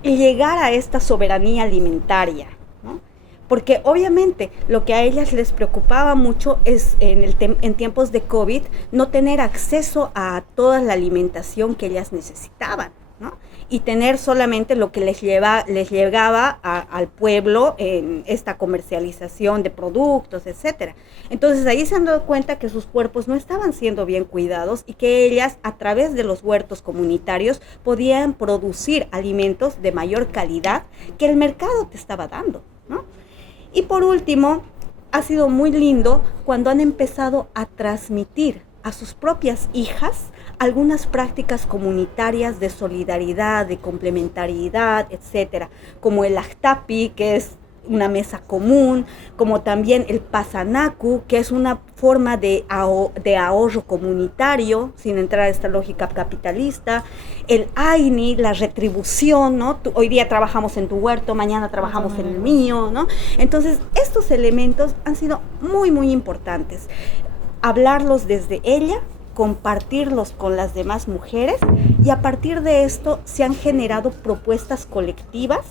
llegar a esta soberanía alimentaria, ¿no? Porque obviamente lo que a ellas les preocupaba mucho es en tiempos de COVID no tener acceso a toda la alimentación que ellas necesitaban, ¿no? Y tener solamente lo que les llegaba al pueblo en esta comercialización de productos, etcétera. Entonces ahí se han dado cuenta que sus cuerpos no estaban siendo bien cuidados y que ellas a través de los huertos comunitarios podían producir alimentos de mayor calidad que el mercado te estaba dando, ¿no? Y por último, ha sido muy lindo cuando han empezado a transmitir a sus propias hijas algunas prácticas comunitarias de solidaridad, de complementariedad, etcétera, como el Ajtapi, que es una mesa común, como también el Pasanaku, que es una forma de ahorro comunitario, sin entrar a esta lógica capitalista, el Aini, la retribución, ¿no? Hoy día trabajamos en tu huerto, mañana trabajamos en el mío, ¿no? Entonces, estos elementos han sido muy, muy importantes. Hablarlos desde ella, compartirlos con las demás mujeres, y a partir de esto se han generado propuestas colectivas.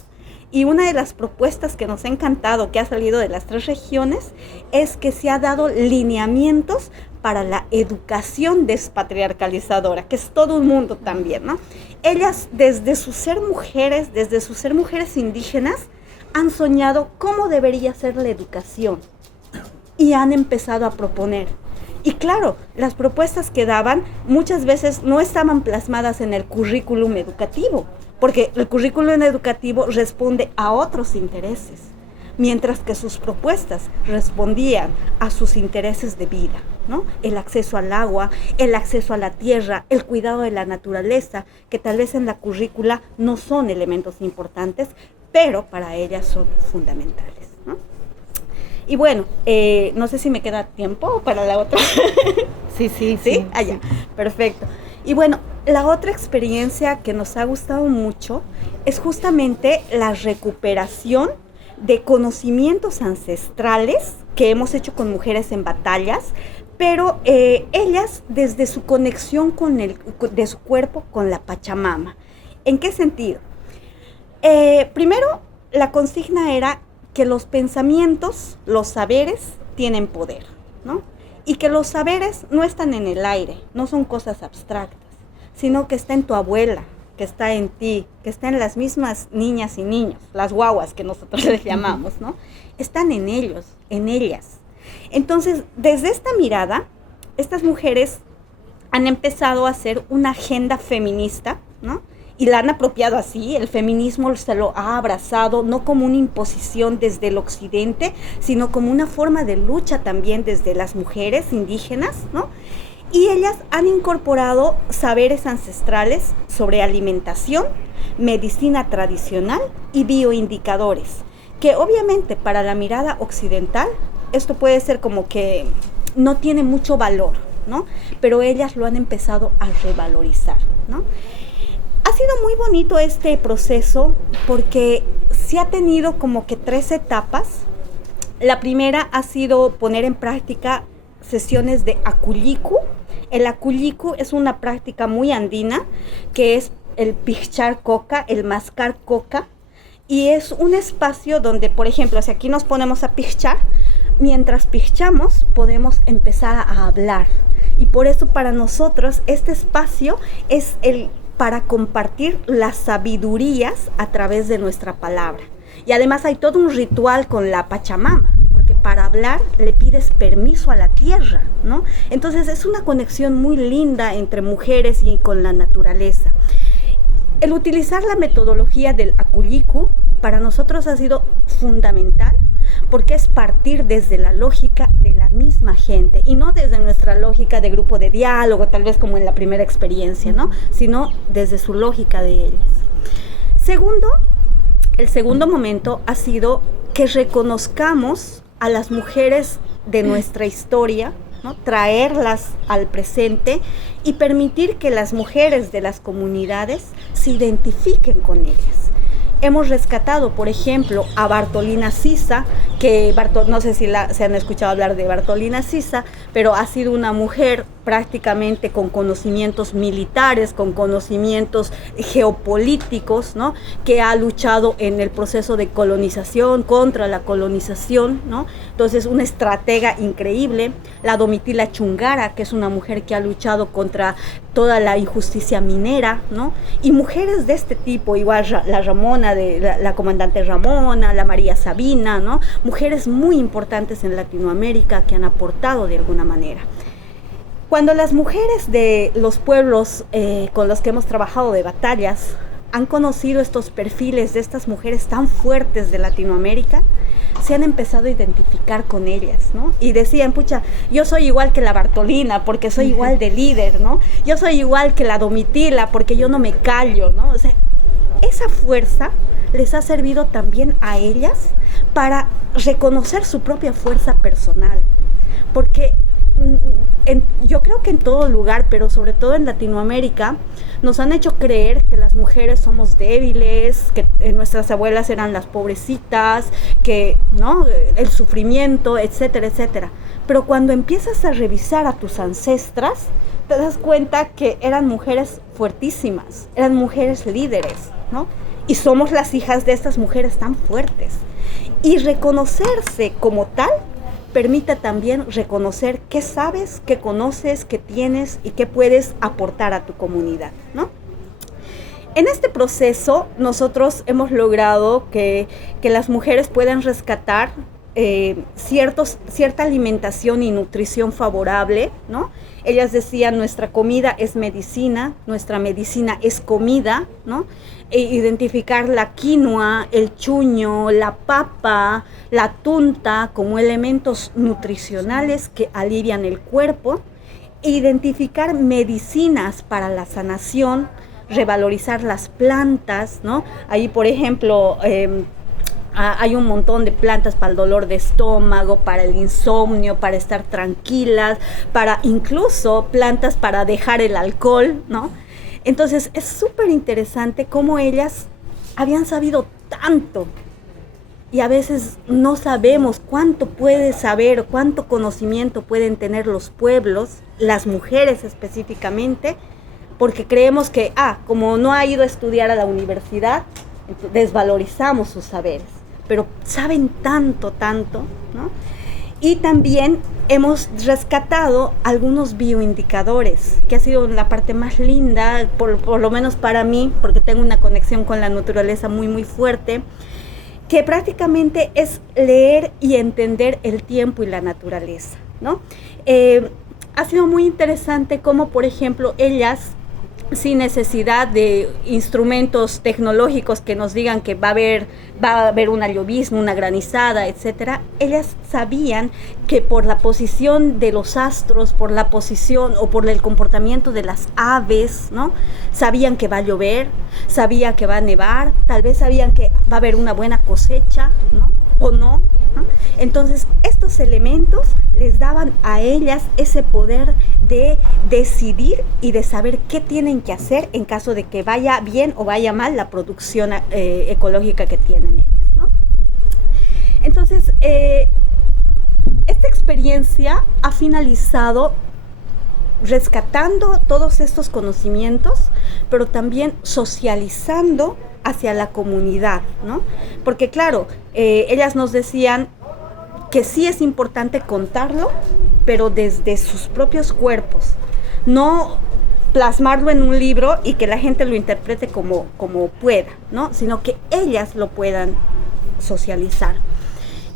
Y una de las propuestas que nos ha encantado, que ha salido de las 3 regiones, es que se ha dado lineamientos para la educación despatriarcalizadora, que es todo un mundo también, ¿no? Ellas, desde su ser mujeres indígenas, han soñado cómo debería ser la educación y han empezado a proponer. Y claro, las propuestas que daban muchas veces no estaban plasmadas en el currículum educativo, porque el currículum educativo responde a otros intereses, mientras que sus propuestas respondían a sus intereses de vida, ¿no? El acceso al agua, el acceso a la tierra, el cuidado de la naturaleza, que tal vez en la currícula no son elementos importantes, pero para ellas son fundamentales, ¿no? Y bueno, no sé si me queda tiempo para la otra. Sí. Allá, perfecto. Y bueno, la otra experiencia que nos ha gustado mucho es justamente la recuperación de conocimientos ancestrales que hemos hecho con mujeres en batallas, pero ellas desde su conexión de su cuerpo con la Pachamama. ¿En qué sentido? Primero, la consigna era que los pensamientos, los saberes, tienen poder, ¿no? Y que los saberes no están en el aire, no son cosas abstractas, sino que está en tu abuela, que está en ti, que está en las mismas niñas y niños, las guaguas que nosotros les llamamos, ¿no? Están en ellos, en ellas. Entonces, desde esta mirada, estas mujeres han empezado a hacer una agenda feminista, ¿no? Y la han apropiado así, el feminismo se lo ha abrazado, no como una imposición desde el occidente, sino como una forma de lucha también desde las mujeres indígenas, ¿no? Y ellas han incorporado saberes ancestrales sobre alimentación, medicina tradicional y bioindicadores, que obviamente para la mirada occidental esto puede ser como que no tiene mucho valor, ¿no? Pero ellas lo han empezado a revalorizar, ¿no? Ha sido muy bonito este proceso porque se ha tenido como que 3 etapas. La primera ha sido poner en práctica sesiones de acullicu. El acullicu es una práctica muy andina que es el pichar coca, el mascar coca, y es un espacio donde, por ejemplo, si aquí nos ponemos a pichar, mientras pichamos podemos empezar a hablar, y por eso para nosotros este espacio es para compartir las sabidurías a través de nuestra palabra. Y además hay todo un ritual con la Pachamama, porque para hablar le pides permiso a la tierra, ¿no? Entonces es una conexión muy linda entre mujeres y con la naturaleza. El utilizar la metodología del acullicu para nosotros ha sido fundamental, porque es partir desde la lógica de la misma gente y no desde nuestra lógica de grupo de diálogo, tal vez como en la primera experiencia, ¿no? Sino desde su lógica de ellas. Segundo, el segundo momento ha sido que reconozcamos a las mujeres de nuestra historia, ¿no? Traerlas al presente y permitir que las mujeres de las comunidades se identifiquen con ellas. Hemos rescatado, por ejemplo, a Bartolina Sisa, que no sé si se han escuchado hablar de Bartolina Sisa, pero ha sido una mujer prácticamente con conocimientos militares, con conocimientos geopolíticos, ¿no? Que ha luchado en el proceso de colonización, contra la colonización, ¿no? Entonces, una estratega increíble. La Domitila Chungara, que es una mujer que ha luchado contra toda la injusticia minera, ¿no? Y mujeres de este tipo, igual la Ramona, la comandante Ramona, la María Sabina, ¿no? Mujeres muy importantes en Latinoamérica que han aportado de alguna manera. Cuando las mujeres de los pueblos con los que hemos trabajado de batallas han conocido estos perfiles de estas mujeres tan fuertes de Latinoamérica, se han empezado a identificar con ellas, ¿no? Y decían, pucha, yo soy igual que la Bartolina porque soy igual de líder, ¿no? Yo soy igual que la Domitila porque yo no me callo, ¿no? O sea, esa fuerza les ha servido también a ellas para reconocer su propia fuerza personal, porque yo creo que en todo lugar, pero sobre todo en Latinoamérica, nos han hecho creer que las mujeres somos débiles, que nuestras abuelas eran las pobrecitas, que, ¿no? El sufrimiento, etcétera, etcétera. Pero cuando empiezas a revisar a tus ancestras, te das cuenta que eran mujeres fuertísimas, eran mujeres líderes, ¿no? Y somos las hijas de estas mujeres tan fuertes. Y reconocerse como tal permite también reconocer qué sabes, qué conoces, qué tienes y qué puedes aportar a tu comunidad, ¿no? En este proceso nosotros hemos logrado que las mujeres puedan rescatar cierta alimentación y nutrición favorable, ¿no? Ellas decían, nuestra comida es medicina, nuestra medicina es comida, ¿no? Identificar la quinoa, el chuño, la papa, la tunta como elementos nutricionales que alivian el cuerpo, identificar medicinas para la sanación, revalorizar las plantas, ¿no? Ahí, por ejemplo, hay un montón de plantas para el dolor de estómago, para el insomnio, para estar tranquilas, para incluso plantas para dejar el alcohol, ¿no? Entonces es súper interesante cómo ellas habían sabido tanto y a veces no sabemos cuánto puede saber, cuánto conocimiento pueden tener los pueblos, las mujeres específicamente, porque creemos que, como no ha ido a estudiar a la universidad, desvalorizamos sus saberes, pero saben tanto, ¿no? Y también hemos rescatado algunos bioindicadores, que ha sido la parte más linda, por lo menos para mí, porque tengo una conexión con la naturaleza muy, muy fuerte, que prácticamente es leer y entender el tiempo y la naturaleza, ¿no? Ha sido muy interesante cómo, por ejemplo, ellas, sin necesidad de instrumentos tecnológicos que nos digan que va a haber una llovizna, una granizada, etcétera, ellas sabían que por la posición de los astros, por la posición o por el comportamiento de las aves, ¿no? Sabían que va a llover, sabían que va a nevar, tal vez sabían que va a haber una buena cosecha, ¿no? O no, ¿no? Entonces, estos elementos les daban a ellas ese poder de decidir y de saber qué tienen que hacer en caso de que vaya bien o vaya mal la producción ecológica que tienen ellas, ¿no? Entonces, esta experiencia ha finalizado rescatando todos estos conocimientos, pero también socializando hacia la comunidad, ¿no? Porque claro, ellas nos decían que sí es importante contarlo, pero desde sus propios cuerpos, no plasmarlo en un libro y que la gente lo interprete como pueda, ¿no? Sino que ellas lo puedan socializar.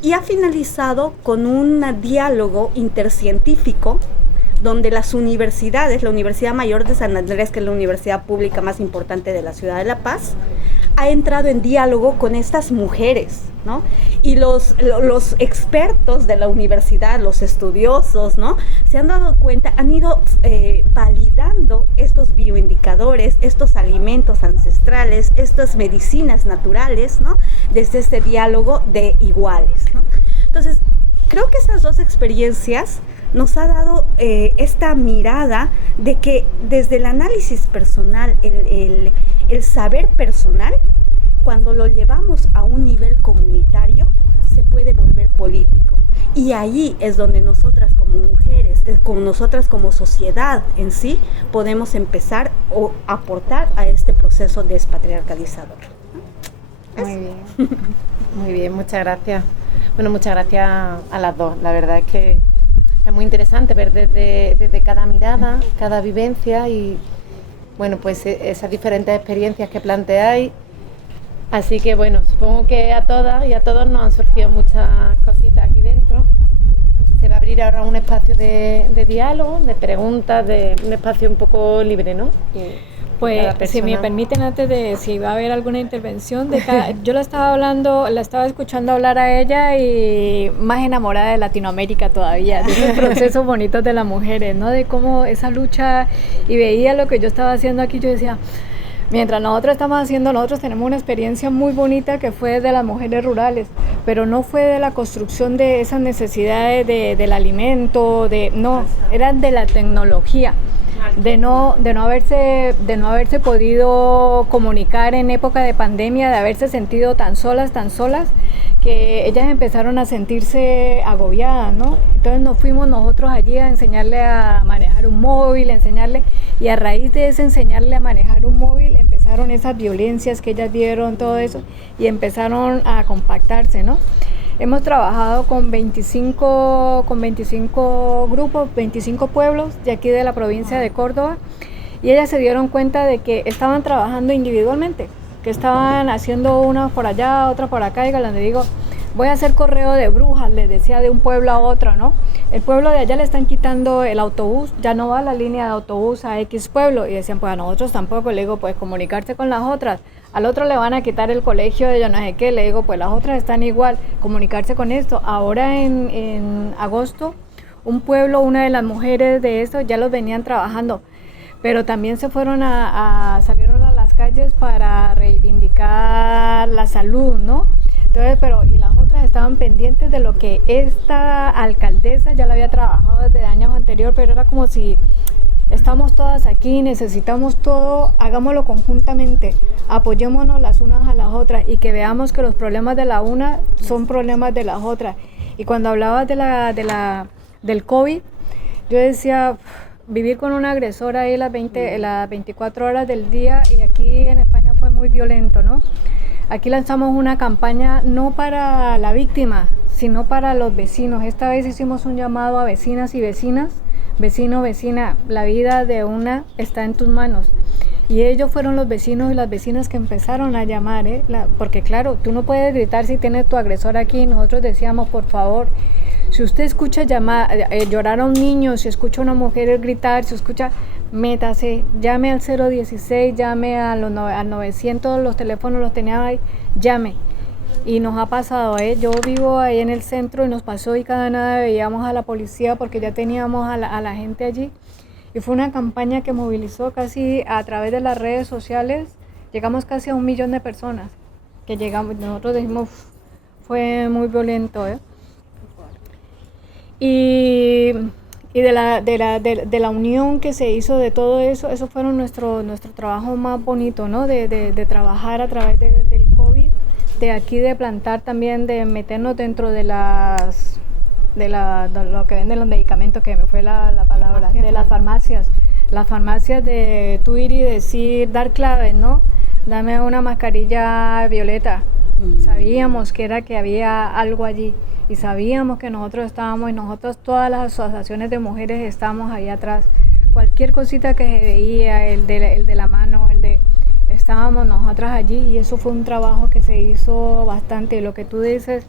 Y ha finalizado con un diálogo intercientífico donde las universidades, la Universidad Mayor de San Andrés, que es la universidad pública más importante de la ciudad de La Paz, ha entrado en diálogo con estas mujeres, ¿no? Y los expertos de la universidad, los estudiosos, ¿no? Se han dado cuenta, han ido validando estos bioindicadores, estos alimentos ancestrales, estas medicinas naturales, ¿no? Desde este diálogo de iguales, ¿no? Entonces, creo que estas dos experiencias nos ha dado esta mirada de que desde el análisis personal, el saber personal, cuando lo llevamos a un nivel comunitario, se puede volver político. Y ahí es donde nosotras como mujeres, nosotras como sociedad en sí, podemos empezar o aportar a este proceso despatriarcalizador. Muy bien, muchas gracias. Bueno, muchas gracias a las dos. La verdad es que es muy interesante ver desde cada mirada, cada vivencia y, bueno, pues esas diferentes experiencias que planteáis. Así que, bueno, supongo que a todas y a todos nos han surgido muchas cositas aquí dentro. Se va a abrir ahora un espacio de diálogo, de preguntas, un espacio un poco libre, ¿no? Pues, si me permiten, antes de si va a haber alguna intervención, yo la estaba escuchando hablar a ella y más enamorada de Latinoamérica todavía, de esos procesos bonitos de las mujeres, ¿no? De cómo esa lucha, y veía lo que yo estaba haciendo aquí, yo decía, mientras nosotros tenemos una experiencia muy bonita que fue de las mujeres rurales, pero no fue de la construcción de esas necesidades del alimento, eran de la tecnología. De no haberse podido comunicar en época de pandemia, de haberse sentido tan solas, que ellas empezaron a sentirse agobiadas, ¿no? Entonces nos fuimos nosotros allí a enseñarle a manejar un móvil, y a raíz de ese enseñarle a manejar un móvil empezaron esas violencias que ellas vieron, todo eso, y empezaron a compactarse, ¿no? Hemos trabajado con 25 grupos, 25 pueblos de aquí de la provincia de Córdoba, y ellas se dieron cuenta de que estaban trabajando individualmente, que estaban haciendo una por allá, otra por acá, y cuando le digo, voy a hacer correo de brujas, les decía, de un pueblo a otro, ¿no? El pueblo de allá le están quitando el autobús, ya no va la línea de autobús a X pueblo, y decían, pues a nosotros tampoco. Le digo, pues comunicarse con las otras. Al otro le van a quitar el colegio de yo no sé qué, le digo, pues las otras están igual, comunicarse con esto. Ahora en agosto, un pueblo, una de las mujeres de esto ya los venían trabajando, pero también se fueron salieron a las calles para reivindicar la salud, ¿no? Entonces, y las otras estaban pendientes de lo que esta alcaldesa ya la había trabajado desde años anteriores, pero era como si estamos todas aquí, necesitamos todo, hagámoslo conjuntamente, apoyémonos las unas a las otras y que veamos que los problemas de la una son problemas de las otras. Y cuando hablabas del COVID, yo decía, vivir con una agresora ahí las 24 horas del día, y aquí en España fue muy violento, ¿no? Aquí lanzamos una campaña no para la víctima, sino para los vecinos. Esta vez hicimos un llamado a vecinas y vecinas. Vecino, vecina, la vida de una está en tus manos. Y ellos fueron los vecinos y las vecinas que empezaron a llamar, porque claro, tú no puedes gritar si tienes tu agresor aquí. Nosotros decíamos, por favor, si usted escucha llorar a un niño, si escucha a una mujer gritar, si escucha, métase, llame al 016, llame al 900, los teléfonos los tenía ahí, llame. Y nos ha pasado, yo vivo ahí en el centro y nos pasó, y cada nada veíamos a la policía porque ya teníamos a la gente allí. Y fue una campaña que movilizó casi a través de las redes sociales, llegamos casi a 1 millón de personas que llegamos. Nosotros dijimos, fue muy violento. Y de la unión que se hizo de todo eso, eso fue nuestro trabajo más bonito, ¿no? De trabajar a través del COVID, de aquí de plantar también, de meternos dentro de lo que venden los medicamentos, que me fue la palabra, de las farmacias, de tú ir y decir, dar claves, ¿no? Dame una mascarilla violeta. Sabíamos que había algo allí, y sabíamos que nosotros estábamos, y nosotros, todas las asociaciones de mujeres, estábamos ahí atrás. Cualquier cosita que se veía, el de la mano, estábamos nosotras allí, y eso fue un trabajo que se hizo bastante. Y lo que tú dices,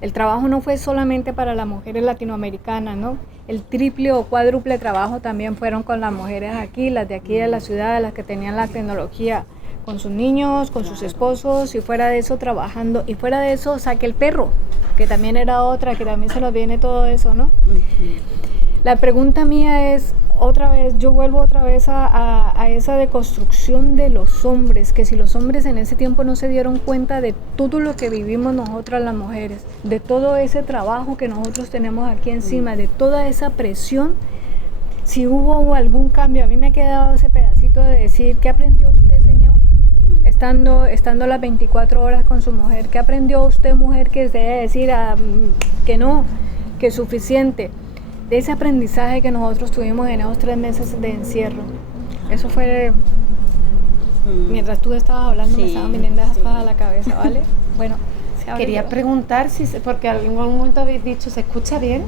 el trabajo no fue solamente para las mujeres latinoamericanas, ¿no? El triple o cuádruple trabajo también fueron con las mujeres aquí, las de aquí de la ciudad, las que tenían la tecnología, con sus niños, con sus esposos, y fuera de eso trabajando, y fuera de eso saque el perro, que también era otra, que también se nos viene todo eso, ¿no? La pregunta mía es, otra vez, yo vuelvo otra vez a esa deconstrucción de los hombres, que si los hombres en ese tiempo no se dieron cuenta de todo lo que vivimos nosotras las mujeres, de todo ese trabajo que nosotros tenemos aquí encima, de toda esa presión, si hubo algún cambio. A mí me ha quedado ese pedacito de decir, ¿qué aprendió usted, señor? Estando las 24 horas con su mujer, ¿qué aprendió usted, mujer, que se debe decir que no, que es suficiente? De ese aprendizaje que nosotros tuvimos en esos 3 meses de encierro. Eso fue, mientras tú estabas hablando, me estaban viniendo esas cosas a la cabeza, ¿vale? Bueno, quería preguntar porque en algún momento habéis dicho, ¿se escucha bien?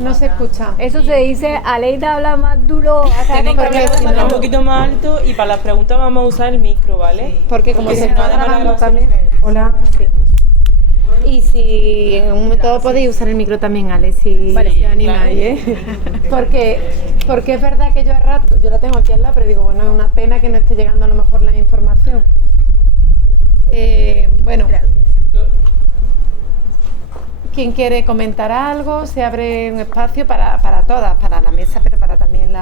No se escucha. Eso se dice, Aleida habla más duro. Tenéis que hablar un poquito más alto, y para las preguntas vamos a usar el micro, ¿vale? Porque como se está grabando también. Hola. Y si en un momento podéis usar el micro también, Ale, si animáis, Porque es verdad que yo a rato, yo la tengo aquí al lado, pero digo, bueno, es una pena que no esté llegando a lo mejor la información. Bueno, ¿quién quiere comentar algo? Se abre un espacio para todas, para la mesa, pero para también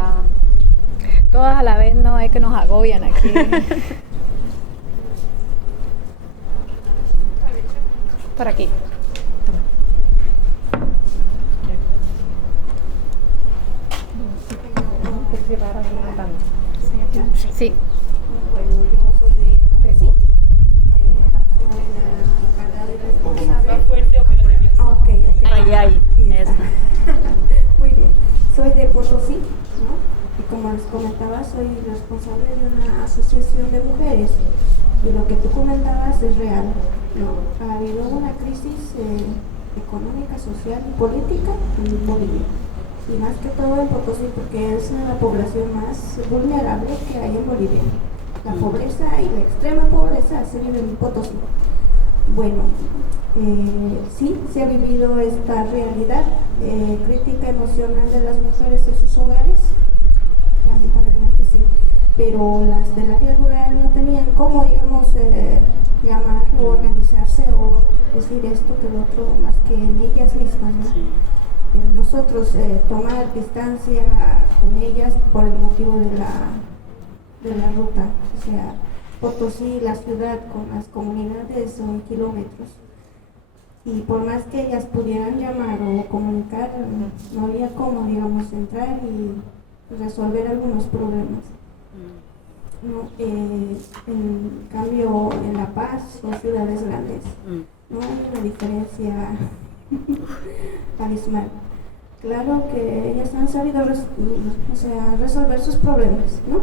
Todas a la vez, no, es que nos agobian aquí. Por aquí. Sí. Bueno, yo soy de Potosí. Ok. Ahí, eso. Muy bien. Soy de Potosí, ¿no? Y como les comentaba, soy responsable de una asociación de mujeres. Y lo que tú comentabas es real, ¿no? Ha habido una crisis económica, social y política en Bolivia. Y más que todo en Potosí, porque es la población más vulnerable que hay en Bolivia. La pobreza y la extrema pobreza se vive en Potosí. Bueno, sí, se ha vivido esta realidad, crítica emocional de las mujeres en sus hogares, lamentablemente sí, pero las del área rural no tenían cómo, digamos, llamar o organizarse o decir esto que lo otro, más que en ellas mismas, ¿no? Nosotros tomar distancia con ellas por el motivo de la ruta, o sea, Potosí, la ciudad con las comunidades son kilómetros, y por más que ellas pudieran llamar o comunicar, no había cómo, digamos, entrar y resolver algunos problemas. ¿No? En cambio, en La Paz o ciudades grandes, no hay una diferencia abismal. Claro que ellas han sabido resolver sus problemas, ¿no?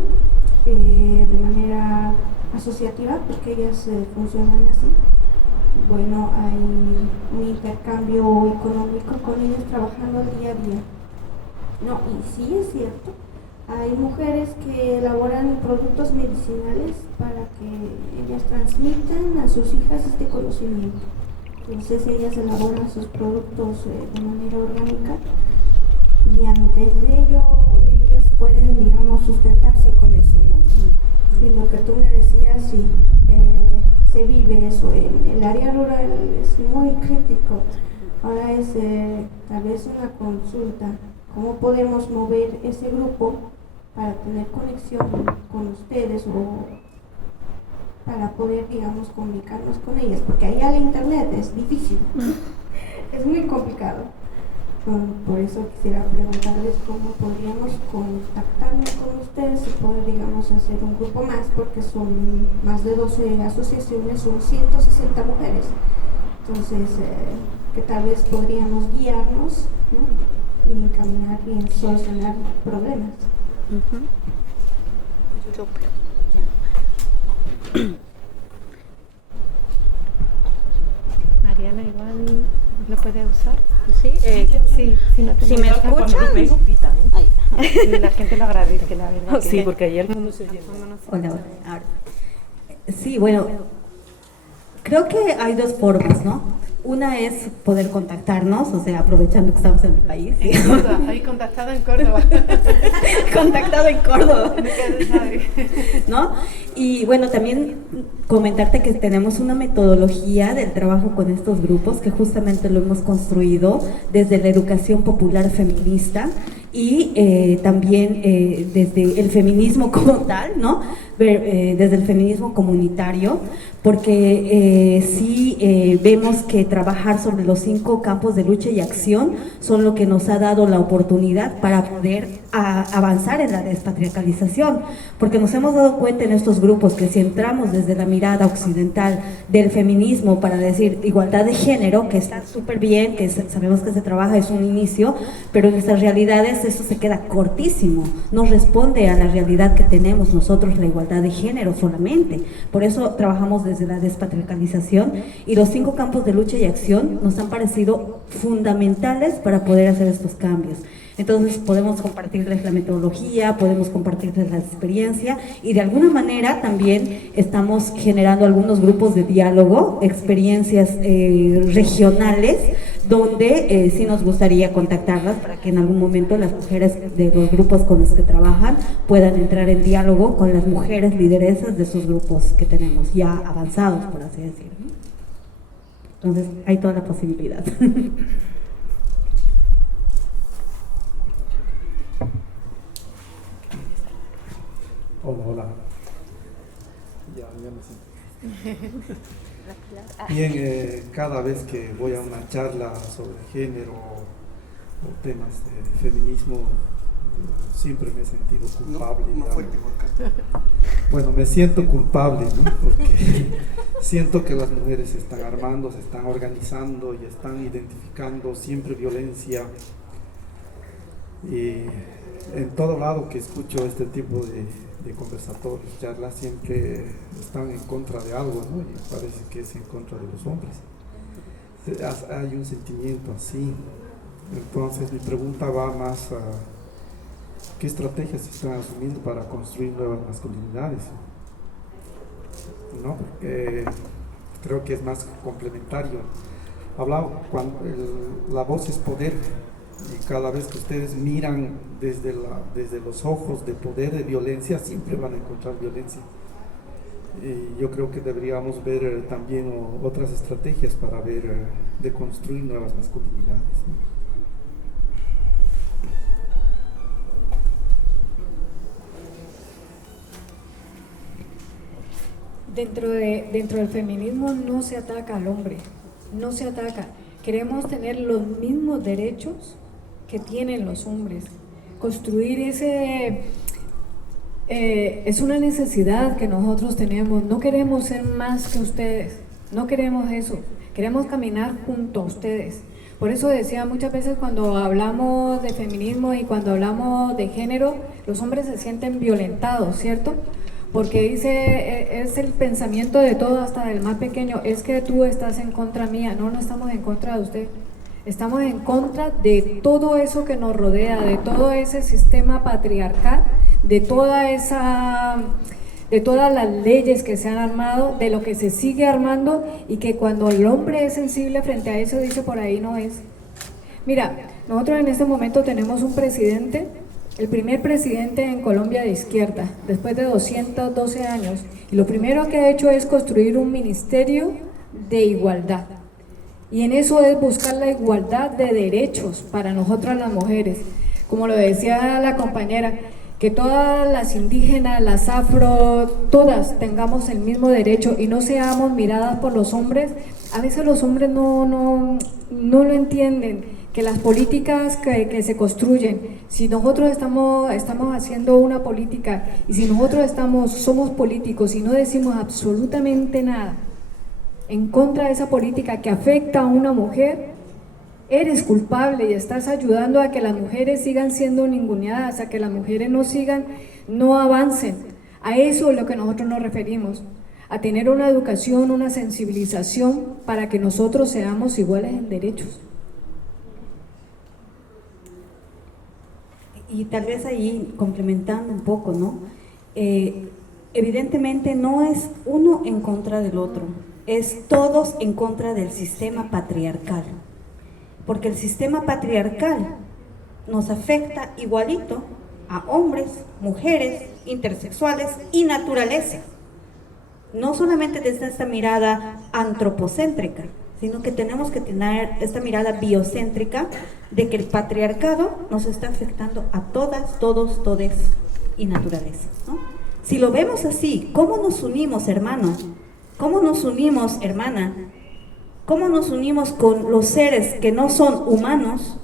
De manera asociativa, porque ellas funcionan así. Bueno, hay un intercambio económico con ellas trabajando día a día. No, y sí es cierto, hay mujeres que elaboran productos medicinales para que ellas transmitan a sus hijas este conocimiento. Entonces ellas elaboran sus productos de manera orgánica y antes de ello ellas pueden, digamos, sustentarse con eso, ¿no? Y lo que tú me decías, sí, se vive eso. En el área rural es muy crítico. Ahora es tal vez una consulta. ¿Cómo podemos mover ese grupo para tener conexión con ustedes o para poder, digamos, comunicarnos con ellas? Porque allá el internet es difícil, es muy complicado. Por eso quisiera preguntarles cómo podríamos contactarnos con ustedes y poder, digamos, hacer un grupo más, porque son más de 12 asociaciones, son 160 mujeres. Entonces, que tal vez podríamos guiarnos, ¿no? Y encaminar y solucionar problemas. Mariana, igual lo puede usar. Sí, Si no te si me escuchan. Ahí. La gente lo agradece, la verdad. Sí, porque ayer no se oye. Hola, hola. Ahora. Sí, bueno, creo que hay dos formas, ¿no? Una es poder contactarnos, o sea, aprovechando que estamos en el país. En Córdoba, ahí contactado en Córdoba. Contactado en Córdoba. ¿No? Y bueno, también comentarte que tenemos una metodología del trabajo con estos grupos que justamente lo hemos construido desde la educación popular feminista y también desde el feminismo como tal, ¿no? Desde el feminismo comunitario, porque sí vemos que trabajar sobre los 5 campos de lucha y acción son lo que nos ha dado la oportunidad para poder avanzar en la despatriarcalización, porque nos hemos dado cuenta en estos grupos que si entramos desde la mirada occidental del feminismo para decir igualdad de género, que está súper bien, que sabemos que se trabaja, es un inicio, pero en nuestras realidades eso se queda cortísimo, no responde a la realidad que tenemos nosotros, la igualdad de género solamente. Por eso trabajamos desde la despatriarcalización y los 5 campos de lucha y acción nos han parecido fundamentales para poder hacer estos cambios. Entonces podemos compartirles la metodología, podemos compartirles la experiencia y de alguna manera también estamos generando algunos grupos de diálogo, experiencias regionales, donde sí nos gustaría contactarlas para que en algún momento las mujeres de los grupos con los que trabajan puedan entrar en diálogo con las mujeres lideresas de esos grupos que tenemos ya avanzados, por así decirlo. Entonces hay toda la posibilidad. Hola. Ya me siento. Bien, cada vez que voy a una charla sobre género o temas de feminismo, siempre me he sentido culpable. Bueno, me siento culpable, ¿no? Porque siento que las mujeres se están armando, se están organizando y están identificando siempre violencia. Y en todo lado que escucho este tipo de conversatorios, charlas, siempre están en contra de algo, ¿no? Y parece que es en contra de los hombres. Hay un sentimiento así. Entonces mi pregunta va más a ¿qué estrategias se están asumiendo para construir nuevas masculinidades? ¿No? Porque creo que es más complementario. Hablaba cuando la voz es poder. Y cada vez que ustedes miran desde los ojos de poder, de violencia, siempre van a encontrar violencia. Y yo creo que deberíamos ver también otras estrategias para ver, de construir nuevas masculinidades, ¿no? Dentro del feminismo no se ataca al hombre, no se ataca. Queremos tener los mismos derechos que tienen los hombres, construir es una necesidad que nosotros tenemos. No queremos ser más que ustedes, no queremos eso, queremos caminar junto a ustedes. Por eso decía muchas veces cuando hablamos de feminismo y cuando hablamos de género, los hombres se sienten violentados, ¿cierto? Porque dice, es el pensamiento de todo, hasta del más pequeño, es que tú estás en contra mía. No, no estamos en contra de usted. Estamos en contra de todo eso que nos rodea, de todo ese sistema patriarcal, de todas las leyes que se han armado, de lo que se sigue armando, y que cuando el hombre es sensible frente a eso, dice por ahí no es. Mira, nosotros en este momento tenemos un presidente, el primer presidente en Colombia de izquierda, después de 212 años, y lo primero que ha hecho es construir un ministerio de igualdad. Y en eso es buscar la igualdad de derechos para nosotras las mujeres. Como lo decía la compañera, que todas las indígenas, las afro, todas tengamos el mismo derecho y no seamos miradas por los hombres. A veces los hombres no lo entienden, que las políticas que se construyen, si nosotros estamos haciendo una política y si nosotros somos políticos y no decimos absolutamente nada en contra de esa política que afecta a una mujer, eres culpable y estás ayudando a que las mujeres sigan siendo ninguneadas, a que las mujeres no avancen. A eso es lo que nosotros nos referimos, a tener una educación, una sensibilización para que nosotros seamos iguales en derechos. Y tal vez ahí, complementando un poco, ¿no? Evidentemente no es uno en contra del otro, es todos en contra del sistema patriarcal. Porque el sistema patriarcal nos afecta igualito a hombres, mujeres, intersexuales y naturaleza. No solamente desde esta mirada antropocéntrica, sino que tenemos que tener esta mirada biocéntrica de que el patriarcado nos está afectando a todas, todos, todes y naturaleza, ¿no? Si lo vemos así, ¿cómo nos unimos, hermano? ¿Cómo nos unimos, hermana? ¿Cómo nos unimos con los seres que no son humanos,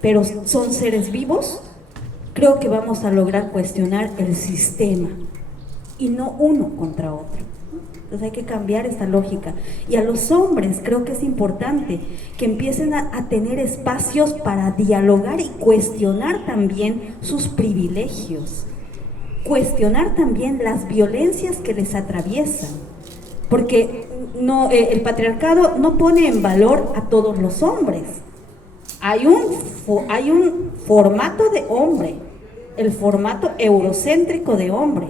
pero son seres vivos? Creo que vamos a lograr cuestionar el sistema y no uno contra otro. Entonces hay que cambiar esta lógica. Y a los hombres creo que es importante que empiecen a tener espacios para dialogar y cuestionar también sus privilegios, cuestionar también las violencias que les atraviesan. Porque el patriarcado no pone en valor a todos los hombres. Hay un formato de hombre, el formato eurocéntrico de hombre.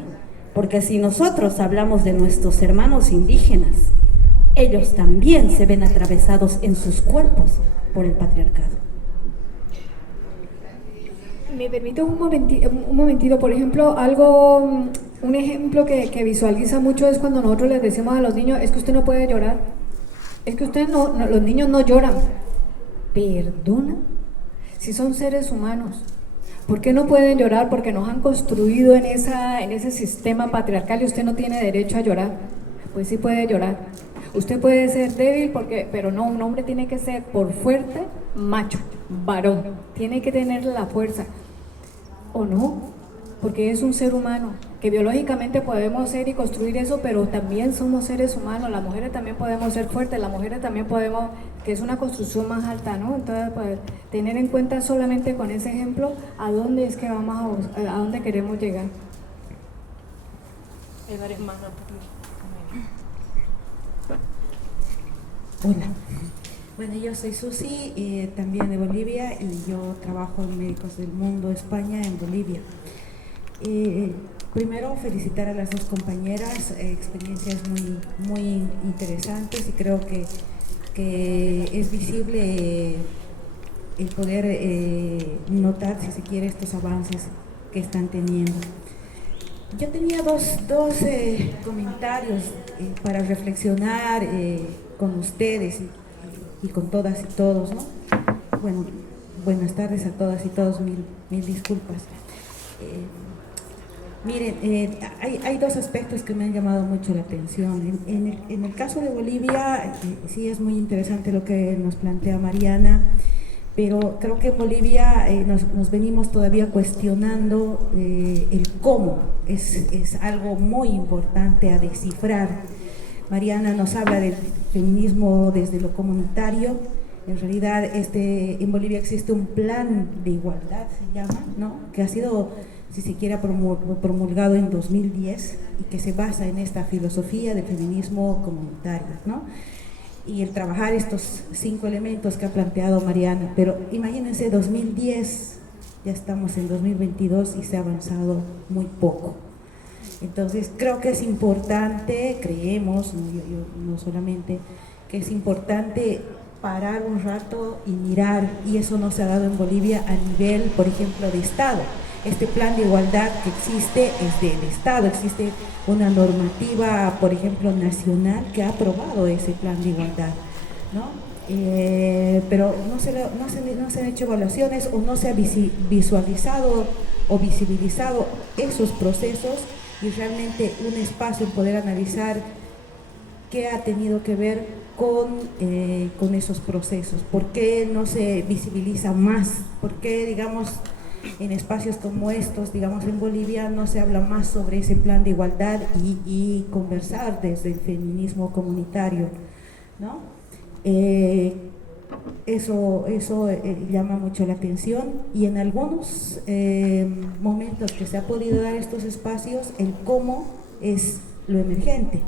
Porque si nosotros hablamos de nuestros hermanos indígenas, ellos también se ven atravesados en sus cuerpos por el patriarcado. ¿Me permite un momentito? Por ejemplo, un ejemplo que visualiza mucho es cuando nosotros les decimos a los niños, es que usted no puede llorar, es que usted los niños no lloran. ¿Perdona? Si son seres humanos, ¿por qué no pueden llorar? Porque nos han construido en ese sistema patriarcal y usted no tiene derecho a llorar. Pues sí puede llorar. Usted puede ser débil, pero no, un hombre tiene que ser por fuerte, macho, varón, tiene que tener la fuerza. ¿O no? Porque es un ser humano, que biológicamente podemos ser y construir eso, pero también somos seres humanos. Las mujeres también podemos ser fuertes, las mujeres también podemos, que es una construcción más alta, ¿no? Entonces, pues, tener en cuenta solamente con ese ejemplo a dónde es que vamos a dónde queremos llegar. Hay varios más. Hola. Bueno, yo soy Susi, también de Bolivia, y yo trabajo en Médicos del Mundo España en Bolivia. Primero felicitar a las dos compañeras, experiencias muy interesantes, y creo que es visible el poder notar, si se quiere, estos avances que están teniendo. Yo tenía dos comentarios para reflexionar con ustedes y con todas y todos, ¿no? Bueno, buenas tardes a todas y todos, mil disculpas. Miren, hay dos aspectos que me han llamado mucho la atención. En el caso de Bolivia, sí es muy interesante lo que nos plantea Mariana, Pero creo que en Bolivia nos venimos todavía cuestionando el cómo, es algo muy importante a descifrar. Mariana nos habla del feminismo desde lo comunitario. En realidad en Bolivia existe un plan de igualdad, se llama, ¿no? Que ha sido, si se quiere, promulgado en 2010 y que se basa en esta filosofía del feminismo comunitario, ¿no? Y el trabajar estos 5 elementos que ha planteado Mariana. Pero imagínense, 2010, ya estamos en 2022 y se ha avanzado muy poco. Entonces creo que es importante, creemos, no solamente, que es importante parar un rato y mirar, y eso no se ha dado en Bolivia a nivel, por ejemplo, de Estado. Este plan de igualdad que existe es del Estado, existe una normativa, por ejemplo, nacional que ha aprobado ese plan de igualdad, ¿no? Pero no se han hecho evaluaciones o no se ha visualizado o visibilizado esos procesos y realmente un espacio en poder analizar qué ha tenido que ver con esos procesos, por qué no se visibiliza más, por qué, digamos, en espacios como estos, digamos en Bolivia, no se habla más sobre ese plan de igualdad y conversar desde el feminismo comunitario, ¿no? Eso llama mucho la atención, y en algunos momentos que se ha podido dar estos espacios, el cómo es lo emergente,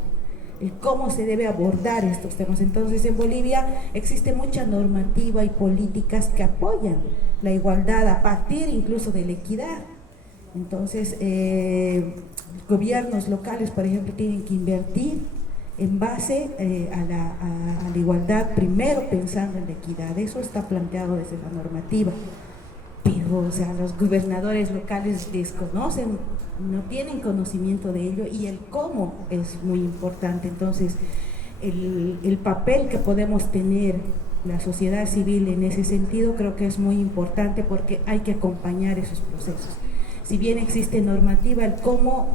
el cómo se debe abordar estos temas. Entonces en Bolivia existe mucha normativa y políticas que apoyan la igualdad a partir incluso de la equidad. Entonces gobiernos locales, por ejemplo, tienen que invertir en base a la igualdad, primero pensando en la equidad. Eso está planteado desde la normativa. Pero, o sea, los gobernadores locales desconocen, no tienen conocimiento de ello, y el cómo es muy importante. Entonces, el papel que podemos tener la sociedad civil en ese sentido creo que es muy importante, porque hay que acompañar esos procesos. Si bien existe normativa, el cómo,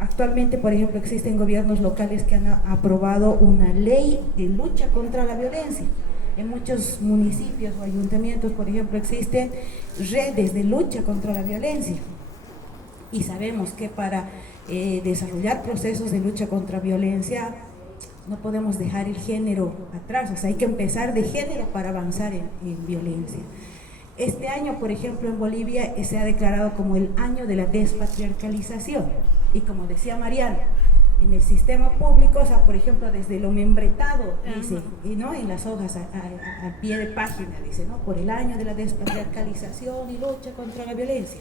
actualmente, por ejemplo, existen gobiernos locales que han aprobado una ley de lucha contra la violencia. En muchos municipios o ayuntamientos, por ejemplo, existen redes de lucha contra la violencia. Y sabemos que para desarrollar procesos de lucha contra violencia no podemos dejar el género atrás, o sea, hay que empezar de género para avanzar en violencia. Este año, por ejemplo, en Bolivia se ha declarado como el año de la despatriarcalización. Y como decía Mariana, en el sistema público, o sea, por ejemplo, desde lo membretado, dice, ¿no? En las hojas, al pie de página, dice, ¿no? Por el año de la despatriarcalización y lucha contra la violencia.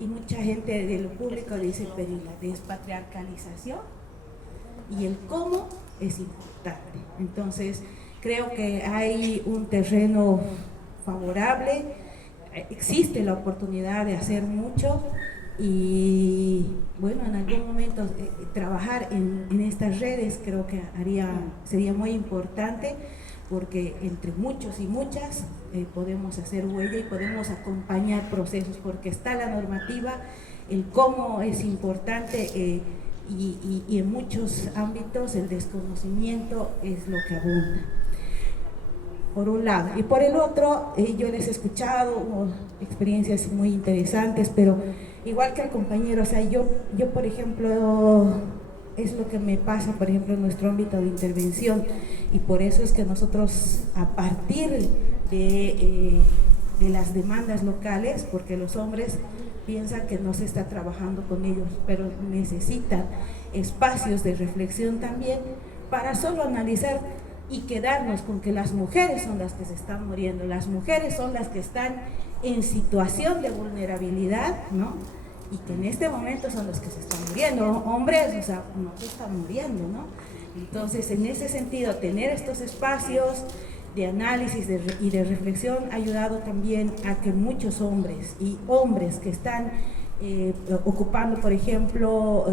Y mucha gente de lo público dice, pero ¿y la despatriarcalización? Y el cómo es importante. Entonces, creo que hay un terreno favorable, existe la oportunidad de hacer mucho. Y bueno, en algún momento trabajar en estas redes creo que sería muy importante, porque entre muchos y muchas podemos hacer huella y podemos acompañar procesos, porque está la normativa, el cómo es importante, y en muchos ámbitos el desconocimiento es lo que abunda, por un lado. Y por el otro, yo les he escuchado experiencias muy interesantes, pero igual que el compañero, o sea, yo por ejemplo, es lo que me pasa, por ejemplo, en nuestro ámbito de intervención, y por eso es que nosotros, a partir de las demandas locales, porque los hombres piensan que no se está trabajando con ellos, pero necesitan espacios de reflexión también, para solo analizar y quedarnos con que las mujeres son las que se están muriendo, las mujeres son las que están en situación de vulnerabilidad, ¿no? Y que en este momento son los que se están muriendo, hombres, o sea, no se están muriendo, ¿no? Entonces, en ese sentido, tener estos espacios de análisis y de reflexión ha ayudado también a que muchos hombres que están ocupando, por ejemplo,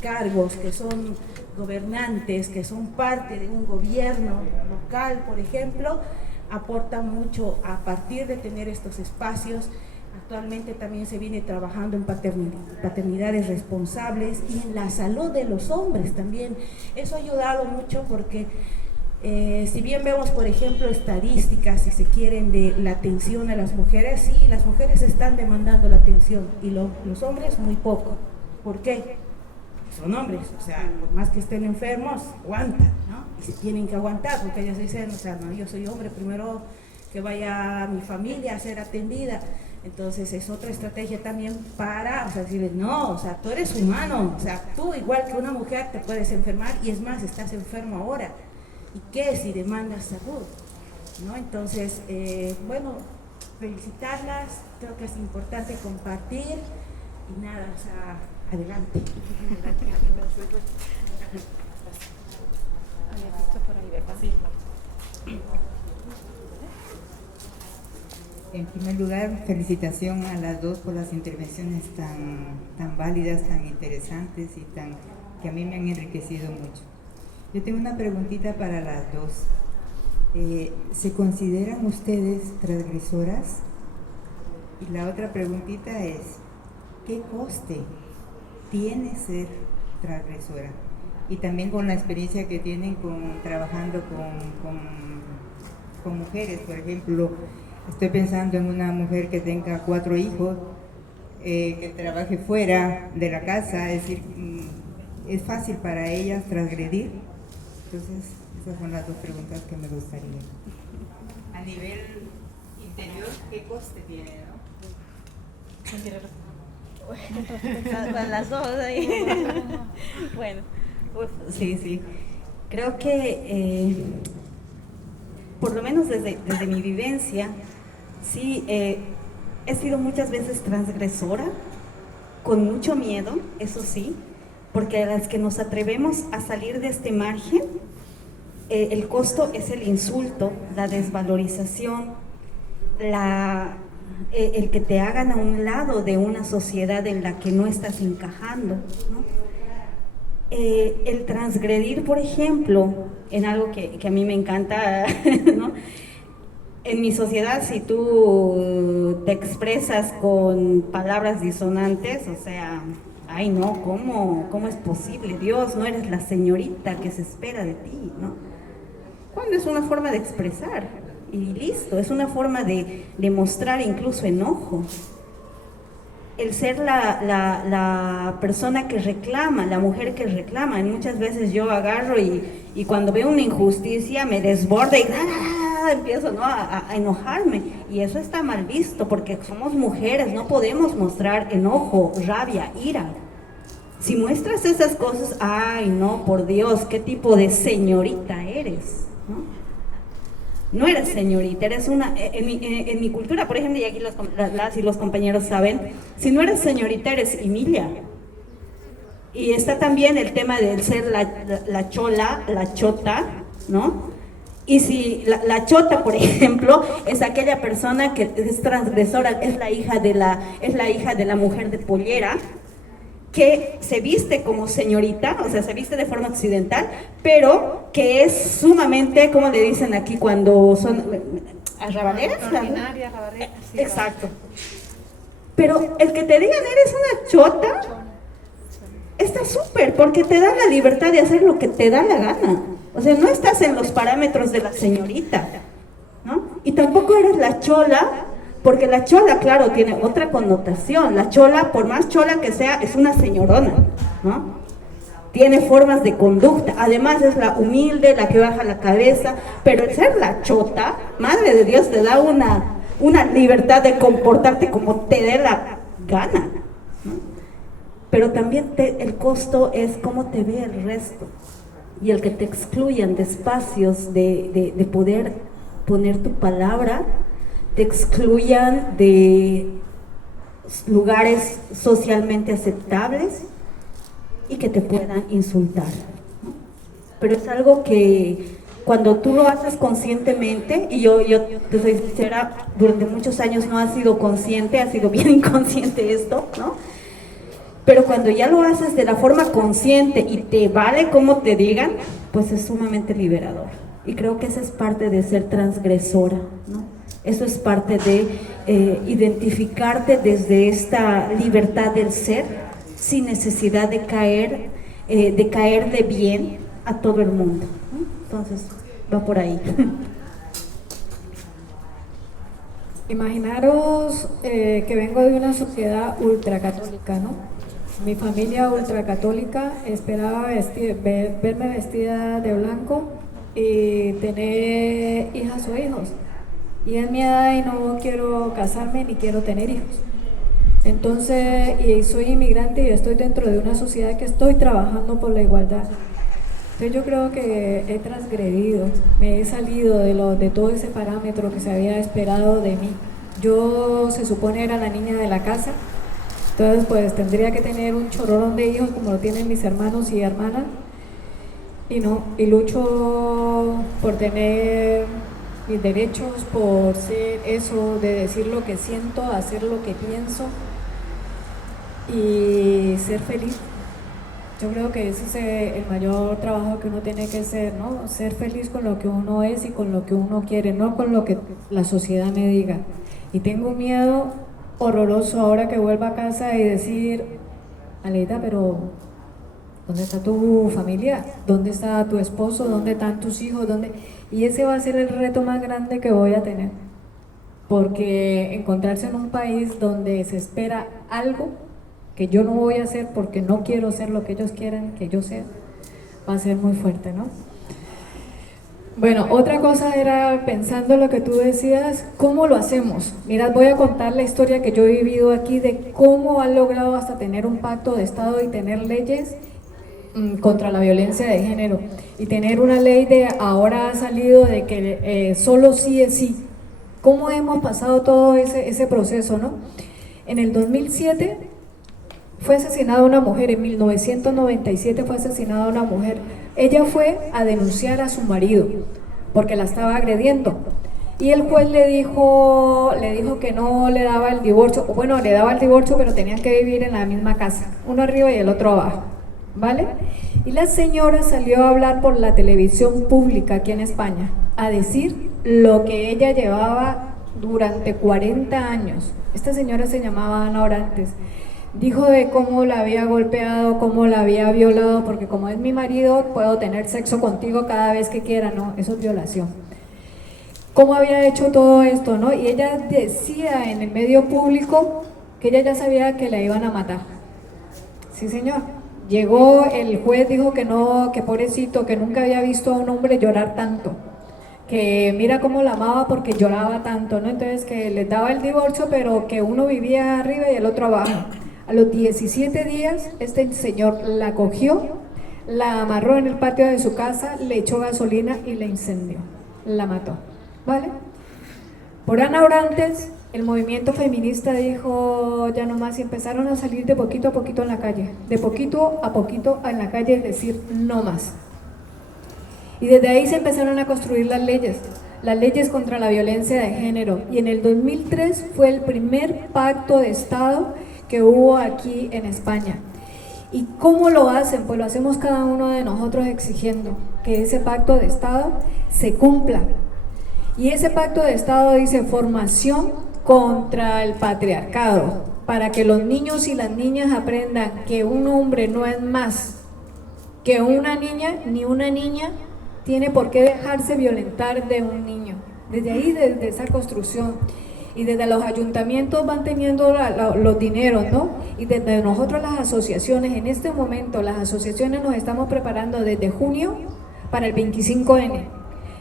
cargos que son gobernantes, que son parte de un gobierno local, por ejemplo, aportan mucho a partir de tener estos espacios. Actualmente también se viene trabajando en paternidades responsables y en la salud de los hombres también. Eso ha ayudado mucho, porque Si bien vemos, por ejemplo, estadísticas, si se quieren, de la atención a las mujeres, sí, las mujeres están demandando la atención y los hombres muy poco. ¿Por qué? Son hombres, o sea, por más que estén enfermos, aguantan, ¿no? Y se tienen que aguantar, porque ellos dicen, o sea, no, yo soy hombre, primero que vaya mi familia a ser atendida. Entonces es otra estrategia también para, o sea, decirles, no, o sea, tú eres humano, o sea, tú igual que una mujer te puedes enfermar y es más, estás enfermo ahora. ¿Y qué si demandas salud? ¿No? Entonces, bueno, felicitarlas, creo que es importante compartir y nada, o sea, adelante. En primer lugar, felicitación a las dos por las intervenciones tan válidas, tan interesantes y que a mí me han enriquecido mucho. Yo tengo una preguntita para las dos. ¿Se consideran ustedes transgresoras? Y la otra preguntita es, ¿qué coste tiene ser transgresora? Y también con la experiencia que tienen trabajando con mujeres, por ejemplo, estoy pensando en una mujer que tenga 4 hijos, que trabaje fuera de la casa, es decir, ¿es fácil para ellas transgredir? Entonces, esas son las dos preguntas que me gustaría. A nivel interior, ¿qué coste tiene, no? Con las dos ahí. Bueno, sí. Creo que, por lo menos desde mi vivencia, sí, he sido muchas veces transgresora, con mucho miedo, eso sí, porque a las que nos atrevemos a salir de este margen, el costo es el insulto, la desvalorización, el que te hagan a un lado de una sociedad en la que no estás encajando, ¿no? El transgredir, por ejemplo, en algo que a mí me encanta, ¿no? En mi sociedad, si tú te expresas con palabras disonantes, o sea, ay no, ¿cómo es posible? Dios, no eres la señorita que se espera de ti, ¿no? Cuando es una forma de expresar, y listo, es una forma de mostrar incluso enojo. El ser la persona que reclama, la mujer que reclama, y muchas veces yo agarro y cuando veo una injusticia me desbordo y empiezo, ¿no?, a enojarme, y eso está mal visto porque somos mujeres, no podemos mostrar enojo, rabia, ira. Si muestras esas cosas, ay no, por Dios, ¿qué tipo de señorita eres? No eres señorita, eres una, en mi cultura, por ejemplo, y aquí las y los compañeros saben, si no eres señorita, eres Emilia. Y está también el tema del ser la chola, la chota, ¿no? Y si la chota, por ejemplo, es aquella persona que es transgresora, es la hija de la mujer de pollera, que se viste como señorita, o sea, se viste de forma occidental, pero que es sumamente, ¿cómo le dicen aquí cuando son arrabaleras? Ordinaria, rabarera. Sí, exacto. Pero el que te digan eres una chota, está súper, porque te da la libertad de hacer lo que te da la gana. O sea, no estás en los parámetros de la señorita, ¿no? Y tampoco eres la chola, porque la chola, claro, tiene otra connotación. La chola, por más chola que sea, es una señorona, ¿no? Tiene formas de conducta. Además es la humilde, la que baja la cabeza. Pero el ser la chota, madre de Dios, te da una libertad de comportarte como te dé la gana, ¿no? Pero también el costo es cómo te ve el resto. Y el que te excluyan de espacios de poder poner tu palabra, te excluyan de lugares socialmente aceptables y que te puedan insultar, ¿no? Pero es algo que cuando tú lo haces conscientemente, y yo te soy sincera, durante muchos años no ha sido consciente, ha sido bien inconsciente esto, ¿no? Pero cuando ya lo haces de la forma consciente y te vale como te digan, pues es sumamente liberador. Y creo que esa es parte de ser transgresora, ¿no? Eso es parte de identificarte desde esta libertad del ser, sin necesidad de caerle bien a todo el mundo, ¿no? Entonces, va por ahí. Imaginaros que vengo de una sociedad ultracatólica, ¿no? Mi familia ultracatólica esperaba verme vestida de blanco y tener hijas o hijos. Y es mi edad y no quiero casarme ni quiero tener hijos. Entonces, y soy inmigrante y estoy dentro de una sociedad que estoy trabajando por la igualdad. Entonces yo creo que he transgredido, me he salido de todo ese parámetro que se había esperado de mí. Yo se supone era la niña de la casa, entonces pues tendría que tener un chorrón de hijos como lo tienen mis hermanos y hermanas, y no, y lucho por tener mis derechos, por ser eso, de decir lo que siento, hacer lo que pienso y ser feliz. Yo creo que ese es el mayor trabajo que uno tiene que hacer, ¿no? Ser feliz con lo que uno es y con lo que uno quiere, no con lo que la sociedad me diga. Y tengo un miedo horroroso ahora que vuelva a casa y decir, Aleida, pero ¿dónde está tu familia? ¿Dónde está tu esposo? ¿Dónde están tus hijos? ¿Dónde? Y ese va a ser el reto más grande que voy a tener. Porque encontrarse en un país donde se espera algo que yo no voy a hacer porque no quiero ser lo que ellos quieren que yo sea, va a ser muy fuerte, ¿no? Bueno, otra cosa era, pensando lo que tú decías, ¿cómo lo hacemos? Mirad, voy a contar la historia que yo he vivido aquí de cómo han logrado hasta tener un pacto de Estado y tener leyes contra la violencia de género, y tener una ley de, ahora ha salido de que solo sí es sí. ¿Cómo hemos pasado todo ese proceso, no? En el 2007 fue asesinada una mujer, en 1997 fue asesinada una mujer. Ella fue a denunciar a su marido porque la estaba agrediendo, y el juez le dijo que no le daba el divorcio, bueno, le daba el divorcio, pero tenían que vivir en la misma casa, uno arriba y el otro abajo, ¿vale? Y la señora salió a hablar por la televisión pública aquí en España, a decir lo que ella llevaba durante 40 años. Esta señora se llamaba Ana Orantes. Dijo de cómo la había golpeado, cómo la había violado, porque como es mi marido, puedo tener sexo contigo cada vez que quiera, no, eso es violación. ¿Cómo había hecho todo esto, no? Y ella decía en el medio público que ella ya sabía que la iban a matar. Sí, señor. Llegó el juez, dijo que no, que pobrecito, que nunca había visto a un hombre llorar tanto, que mira cómo la amaba porque lloraba tanto, ¿no? Entonces que les daba el divorcio, pero que uno vivía arriba y el otro abajo. A los 17 días, este señor la cogió, la amarró en el patio de su casa, le echó gasolina y la incendió, la mató, ¿vale? Por Ana Orantes, el movimiento feminista dijo ya no más, y empezaron a salir de poquito a poquito en la calle, de poquito a poquito en la calle, es decir, no más. Y desde ahí se empezaron a construir las leyes contra la violencia de género, y en el 2003 fue el primer pacto de Estado que hubo aquí en España. ¿Y cómo lo hacen? Pues lo hacemos cada uno de nosotros exigiendo que ese pacto de Estado se cumpla. Y ese pacto de Estado dice formación contra el patriarcado, para que los niños y las niñas aprendan que un hombre no es más que una niña, ni una niña tiene por qué dejarse violentar de un niño. Desde ahí, desde esa construcción. Y desde los ayuntamientos van teniendo los dineros, ¿no? Y desde nosotros las asociaciones, en este momento las asociaciones nos estamos preparando desde junio para el 25N.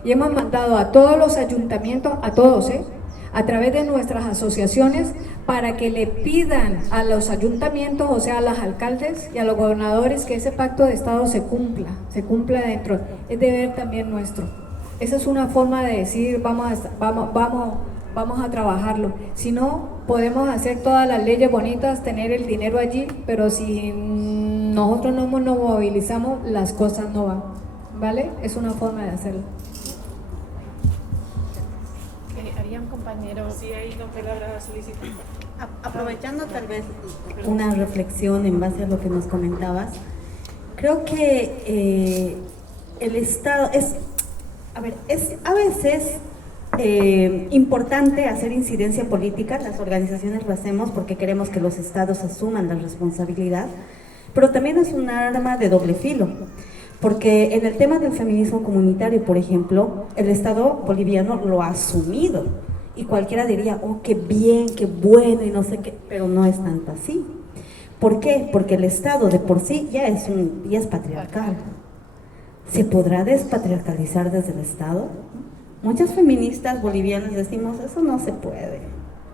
Y hemos mandado a todos los ayuntamientos, a todos, a través de nuestras asociaciones, para que le pidan a los ayuntamientos, o sea, a los alcaldes y a los gobernadores, que ese pacto de Estado se cumpla dentro. Es deber también nuestro. Esa es una forma de decir, vamos a trabajarlo. Si no, podemos hacer todas las leyes bonitas, tener el dinero allí, pero si nosotros no nos movilizamos, las cosas no van, ¿vale? Es una forma de hacerlo. Había un compañero, sí, hay dos palabras solicitadas. Aprovechando tal vez una reflexión en base a lo que nos comentabas, creo que el Estado es a veces importante hacer incidencia política. Las organizaciones lo hacemos porque queremos que los estados asuman la responsabilidad, pero también es un arma de doble filo, Porque en el tema del feminismo comunitario, por ejemplo, el Estado boliviano lo ha asumido. Y cualquiera diría, oh, qué bien, qué bueno y no sé qué, pero no es tanto así. ¿Por qué? Porque el Estado de por sí ya es patriarcal. ¿Se podrá despatriarcalizar desde el Estado? Muchas feministas bolivianas decimos, eso no se puede.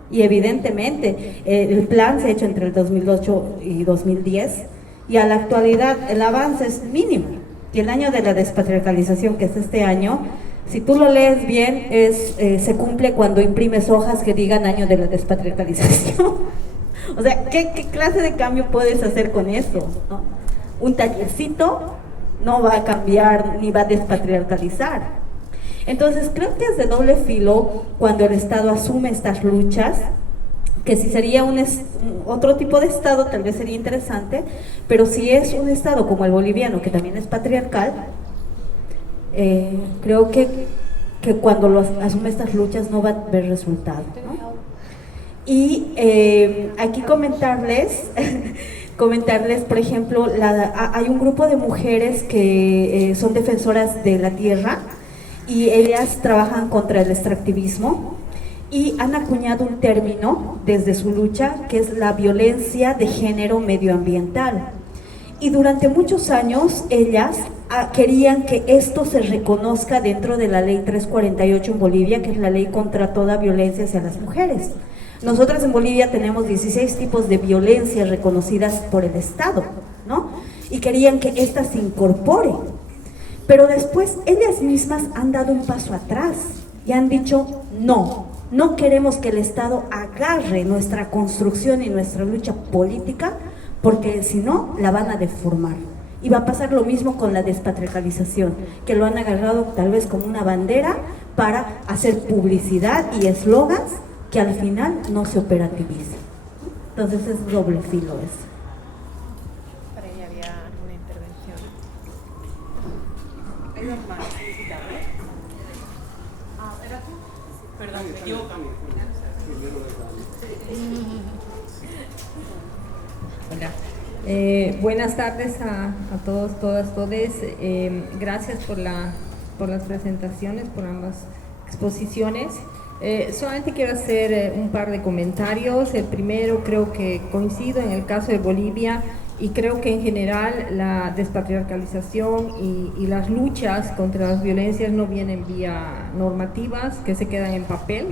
Y evidentemente el plan se ha hecho entre el 2008 y 2010 y a la actualidad el avance es mínimo. Y el año de la despatriarcalización, que es este año, si tú lo lees bien, se cumple cuando imprimes hojas que digan año de la despatriarcalización. O sea, ¿qué clase de cambio puedes hacer con eso, ¿no? Un tallercito no va a cambiar ni va a despatriarcalizar. Entonces creo que es de doble filo cuando el Estado asume estas luchas, que si sería otro tipo de Estado tal vez sería interesante, pero si es un Estado como el boliviano, que también es patriarcal, creo que cuando asume estas luchas no va a haber resultado, ¿no? Y aquí comentarles, por ejemplo, hay un grupo de mujeres que son defensoras de la tierra y ellas trabajan contra el extractivismo y han acuñado un término desde su lucha que es la violencia de género medioambiental. Y durante muchos años ellas querían que esto se reconozca dentro de la ley 348 en Bolivia, que es la ley contra toda violencia hacia las mujeres. Nosotras en Bolivia tenemos 16 tipos de violencia reconocidas por el Estado, ¿no? Y querían que esta se incorpore. Pero después ellas mismas han dado un paso atrás y han dicho, no queremos que el Estado agarre nuestra construcción y nuestra lucha política, porque si no, la van a deformar. Y va a pasar lo mismo con la despatriarcalización, que lo han agarrado tal vez como una bandera para hacer publicidad y eslogans que al final no se operativizan. Entonces es doble filo eso. Para ella había una intervención. Hay dos más. ¿Era tú? Perdón, me equivoco. Hola. Buenas tardes a todos, todas, todes. Gracias por las presentaciones, por ambas exposiciones. Solamente quiero hacer un par de comentarios. El primero, creo que coincido en el caso de Bolivia y creo que en general la despatriarcalización y las luchas contra las violencias no vienen vía normativas que se quedan en papel,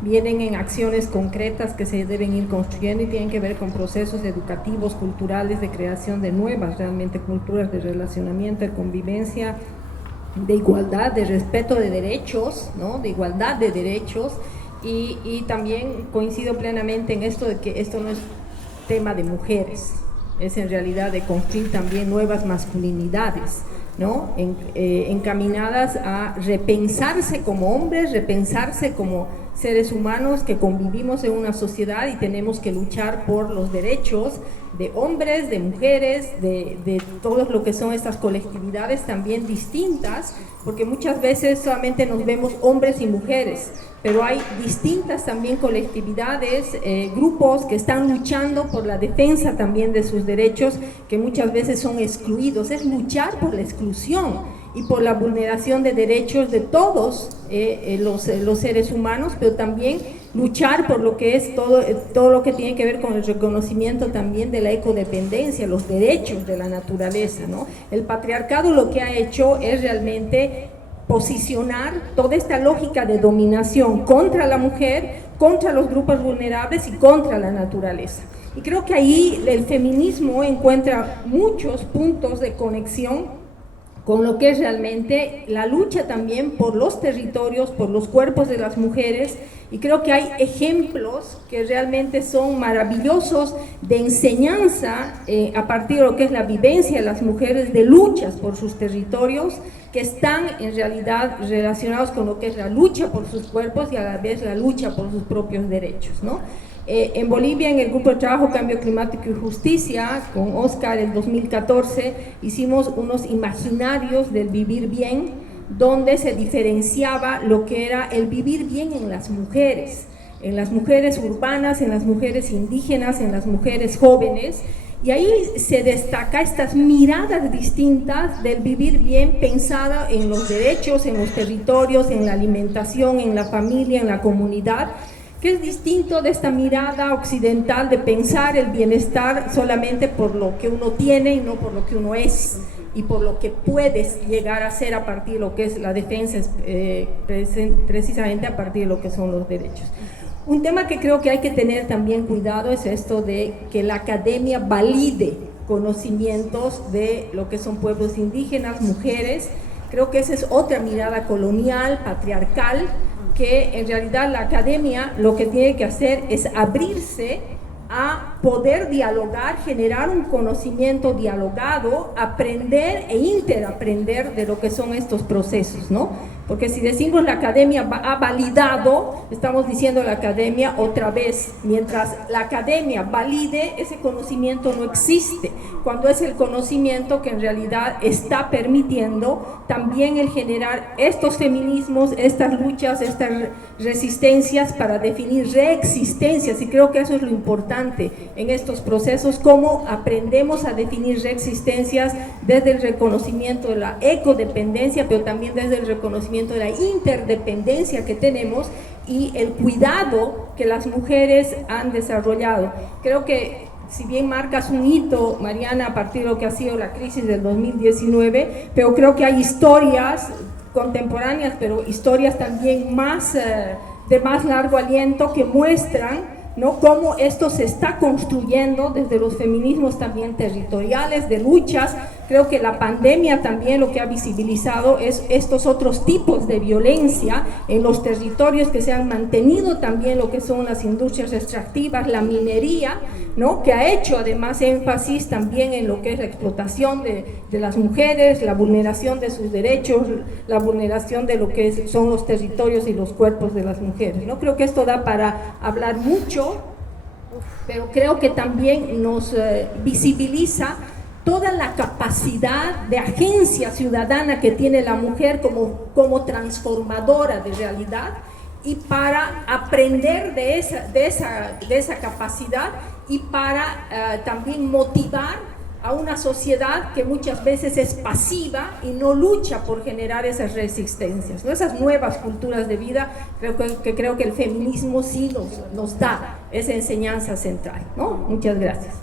vienen en acciones concretas que se deben ir construyendo y tienen que ver con procesos educativos, culturales, de creación de nuevas realmente culturas de relacionamiento, de convivencia, de igualdad, de respeto de derechos, ¿no? De igualdad de derechos y también coincido plenamente en esto de que esto no es tema de mujeres, es en realidad de construir también nuevas masculinidades, ¿no? Encaminadas a repensarse como hombres, repensarse como seres humanos que convivimos en una sociedad y tenemos que luchar por los derechos de hombres, de mujeres, de todo lo que son estas colectividades también distintas, porque muchas veces solamente nos vemos hombres y mujeres, pero hay distintas también colectividades, grupos que están luchando por la defensa también de sus derechos, que muchas veces son excluidos. Es luchar por la exclusión y por la vulneración de derechos de todos los seres humanos, pero también luchar por lo que es todo lo que tiene que ver con el reconocimiento también de la ecodependencia, los derechos de la naturaleza, ¿no? El patriarcado lo que ha hecho es realmente posicionar toda esta lógica de dominación contra la mujer, contra los grupos vulnerables y contra la naturaleza. Y creo que ahí el feminismo encuentra muchos puntos de conexión con lo que es realmente la lucha también por los territorios, por los cuerpos de las mujeres, y creo que hay ejemplos que realmente son maravillosos de enseñanza a partir de lo que es la vivencia de las mujeres, de luchas por sus territorios, que están en realidad relacionados con lo que es la lucha por sus cuerpos y a la vez la lucha por sus propios derechos, ¿no? En Bolivia, en el Grupo de Trabajo Cambio Climático y Justicia, con Oscar en 2014, hicimos unos imaginarios del vivir bien, donde se diferenciaba lo que era el vivir bien en las mujeres urbanas, en las mujeres indígenas, en las mujeres jóvenes, Y ahí se destaca estas miradas distintas del vivir bien pensada en los derechos, en los territorios, en la alimentación, en la familia, en la comunidad, que es distinto de esta mirada occidental de pensar el bienestar solamente por lo que uno tiene y no por lo que uno es y por lo que puedes llegar a ser a partir de lo que es la defensa, precisamente a partir de lo que son los derechos. Un tema que creo que hay que tener también cuidado es esto de que la academia valide conocimientos de lo que son pueblos indígenas, mujeres. Creo que esa es otra mirada colonial, patriarcal, que en realidad la academia lo que tiene que hacer es abrirse a poder dialogar, generar un conocimiento dialogado, aprender e interaprender de lo que son estos procesos, ¿no? Porque si decimos la academia ha validado, estamos diciendo la academia otra vez. Mientras la academia valide, ese conocimiento no existe. Cuando es el conocimiento que en realidad está permitiendo también el generar estos feminismos, estas luchas, estas resistencias para definir reexistencias. Y creo que eso es lo importante en estos procesos, cómo aprendemos a definir reexistencias desde el reconocimiento de la ecodependencia, pero también desde el reconocimiento de la interdependencia que tenemos y el cuidado que las mujeres han desarrollado. Creo que si bien marcas un hito, Mariana, a partir de lo que ha sido la crisis del 2019, pero creo que hay historias contemporáneas, pero historias también más de más largo aliento que muestran, ¿no?, cómo esto se está construyendo desde los feminismos también territoriales, de luchas. Creo que la pandemia también lo que ha visibilizado es estos otros tipos de violencia en los territorios que se han mantenido, también lo que son las industrias extractivas, la minería, ¿no?, que ha hecho además énfasis también en lo que es la explotación de las mujeres, la vulneración de sus derechos, la vulneración de lo que son los territorios y los cuerpos de las mujeres, ¿no? Creo que esto da para hablar mucho, pero creo que también nos visibiliza toda la capacidad de agencia ciudadana que tiene la mujer como transformadora de realidad, y para aprender de esa capacidad y para también motivar a una sociedad que muchas veces es pasiva y no lucha por generar esas resistencias, ¿no? Esas nuevas culturas de vida. Creo que el feminismo sí nos da esa enseñanza central, ¿no? Muchas gracias.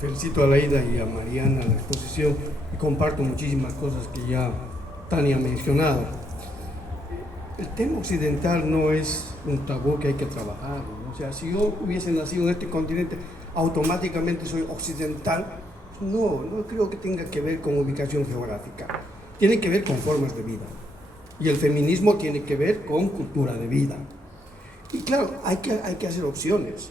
Felicito a Laida y a Mariana la exposición y comparto muchísimas cosas que ya Tania ha mencionado. El tema occidental no es un tabú que hay que trabajar, ¿no? O sea, si yo hubiese nacido en este continente, automáticamente soy occidental. No creo que tenga que ver con ubicación geográfica. Tiene que ver con formas de vida. Y el feminismo tiene que ver con cultura de vida. Y claro, hay que hacer opciones.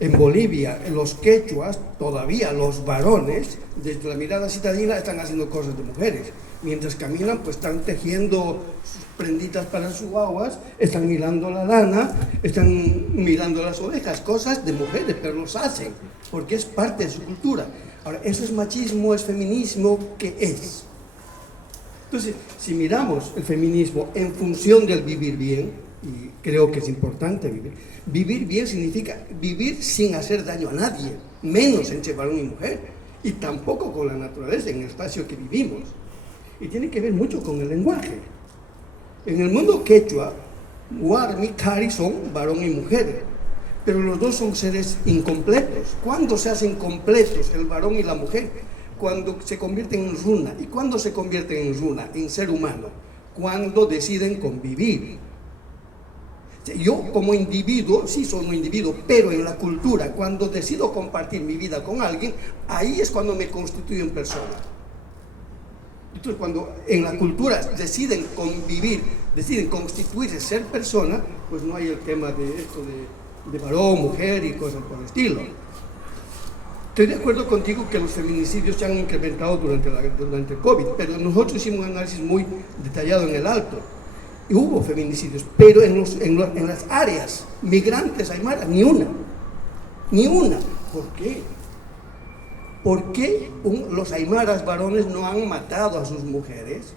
En Bolivia, los quechuas, todavía los varones, desde la mirada citadina, están haciendo cosas de mujeres. Mientras caminan, pues están tejiendo sus prenditas para sus guaguas, están mirando la lana, están mirando las ovejas, cosas de mujeres, pero los hacen, porque es parte de su cultura. Ahora, ¿eso es machismo, es feminismo? ¿Qué es? Entonces, si miramos el feminismo en función del vivir bien, y creo que es importante vivir bien significa vivir sin hacer daño a nadie, menos entre varón y mujer, y tampoco con la naturaleza en el espacio que vivimos. Y tiene que ver mucho con el lenguaje. En el mundo quechua, Warmi, Cari son varón y mujer, pero los dos son seres incompletos. ¿Cuándo se hacen completos el varón y la mujer? Cuando se convierten en runa. ¿Y cuándo se convierten en runa? En ser humano. Cuando deciden convivir. Yo como individuo, sí soy un individuo, pero en la cultura, cuando decido compartir mi vida con alguien, ahí es cuando me constituyo en persona. Entonces, cuando en la cultura deciden convivir, deciden constituirse, ser persona, pues no hay el tema de esto de varón, mujer y cosas por el estilo. Estoy de acuerdo contigo que los feminicidios se han incrementado durante el COVID, pero nosotros hicimos un análisis muy detallado en el Alto. Y hubo feminicidios, pero en las áreas migrantes aymaras, ni una. ¿Por qué? ¿Por qué los aymaras varones no han matado a sus mujeres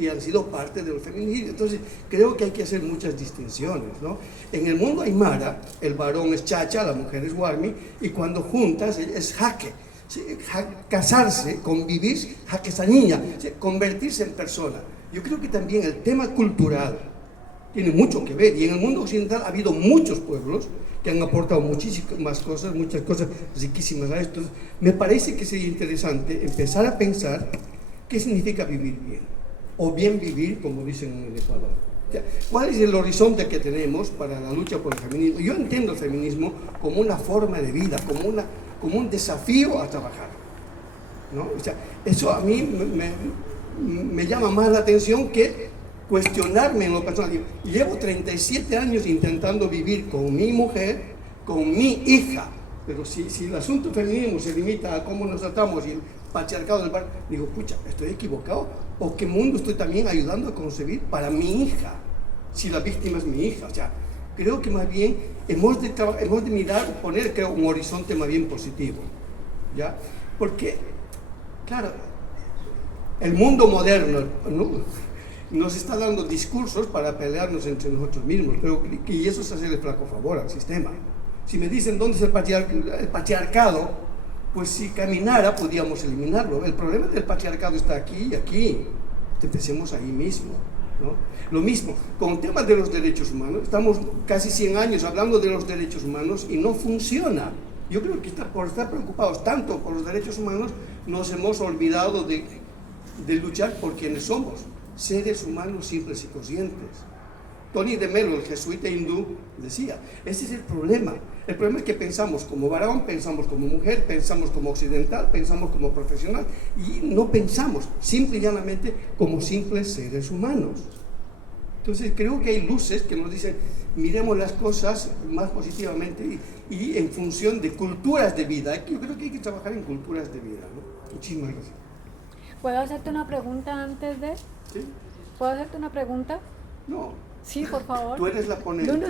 y han sido parte del feminicidio. Entonces, creo que hay que hacer muchas distinciones, ¿no? En el mundo aymara, el varón es chacha, la mujer es warmi, y cuando juntas es jaque. Casarse, convivir, jaque esa niña, convertirse en persona. Yo creo que también el tema cultural tiene mucho que ver, y en el mundo occidental ha habido muchos pueblos que han aportado muchísimas cosas, muchas cosas riquísimas a esto. Me parece que sería interesante empezar a pensar qué significa vivir bien, o bien vivir, como dicen en el Ecuador. ¿Cuál es el horizonte que tenemos para la lucha por el feminismo? Yo entiendo el feminismo como una forma de vida, como un desafío a trabajar, ¿no? O sea, eso a mí me llama más la atención que cuestionarme en lo personal. Llevo 37 años intentando vivir con mi mujer, con mi hija, pero si el asunto feminismo se limita a cómo nos tratamos y el patriarcado del bar, digo, pucha, ¿estoy equivocado? ¿O qué mundo estoy también ayudando a concebir para mi hija? Si la víctima es mi hija. O sea, creo que más bien hemos de mirar, poner, creo, un horizonte más bien positivo, ¿ya? Porque, claro, el mundo moderno, ¿no?, nos está dando discursos para pelearnos entre nosotros mismos, y eso es hacerle flaco favor al sistema. Si me dicen dónde es el patriarcado, pues si caminara podríamos eliminarlo. El problema del patriarcado está aquí y aquí. Empecemos ahí mismo, ¿no? Lo mismo, con temas de los derechos humanos, estamos casi 100 años hablando de los derechos humanos y no funciona. Yo creo que por estar preocupados tanto por los derechos humanos, nos hemos olvidado de luchar por quienes somos, seres humanos simples y conscientes. Tony de Mello, el jesuita hindú, decía, ese es el problema. El problema es que pensamos como varón, pensamos como mujer, pensamos como occidental, pensamos como profesional, y no pensamos simple y llanamente como simples seres humanos. Entonces creo que hay luces que nos dicen, miremos las cosas más positivamente y en función de culturas de vida. Yo creo que hay que trabajar en culturas de vida, ¿no? Muchísimas gracias. ¿Puedo hacerte una pregunta antes de? ¿Sí? ¿Puedo hacerte una pregunta? No. Sí, por favor. Tú eres la ponente. No.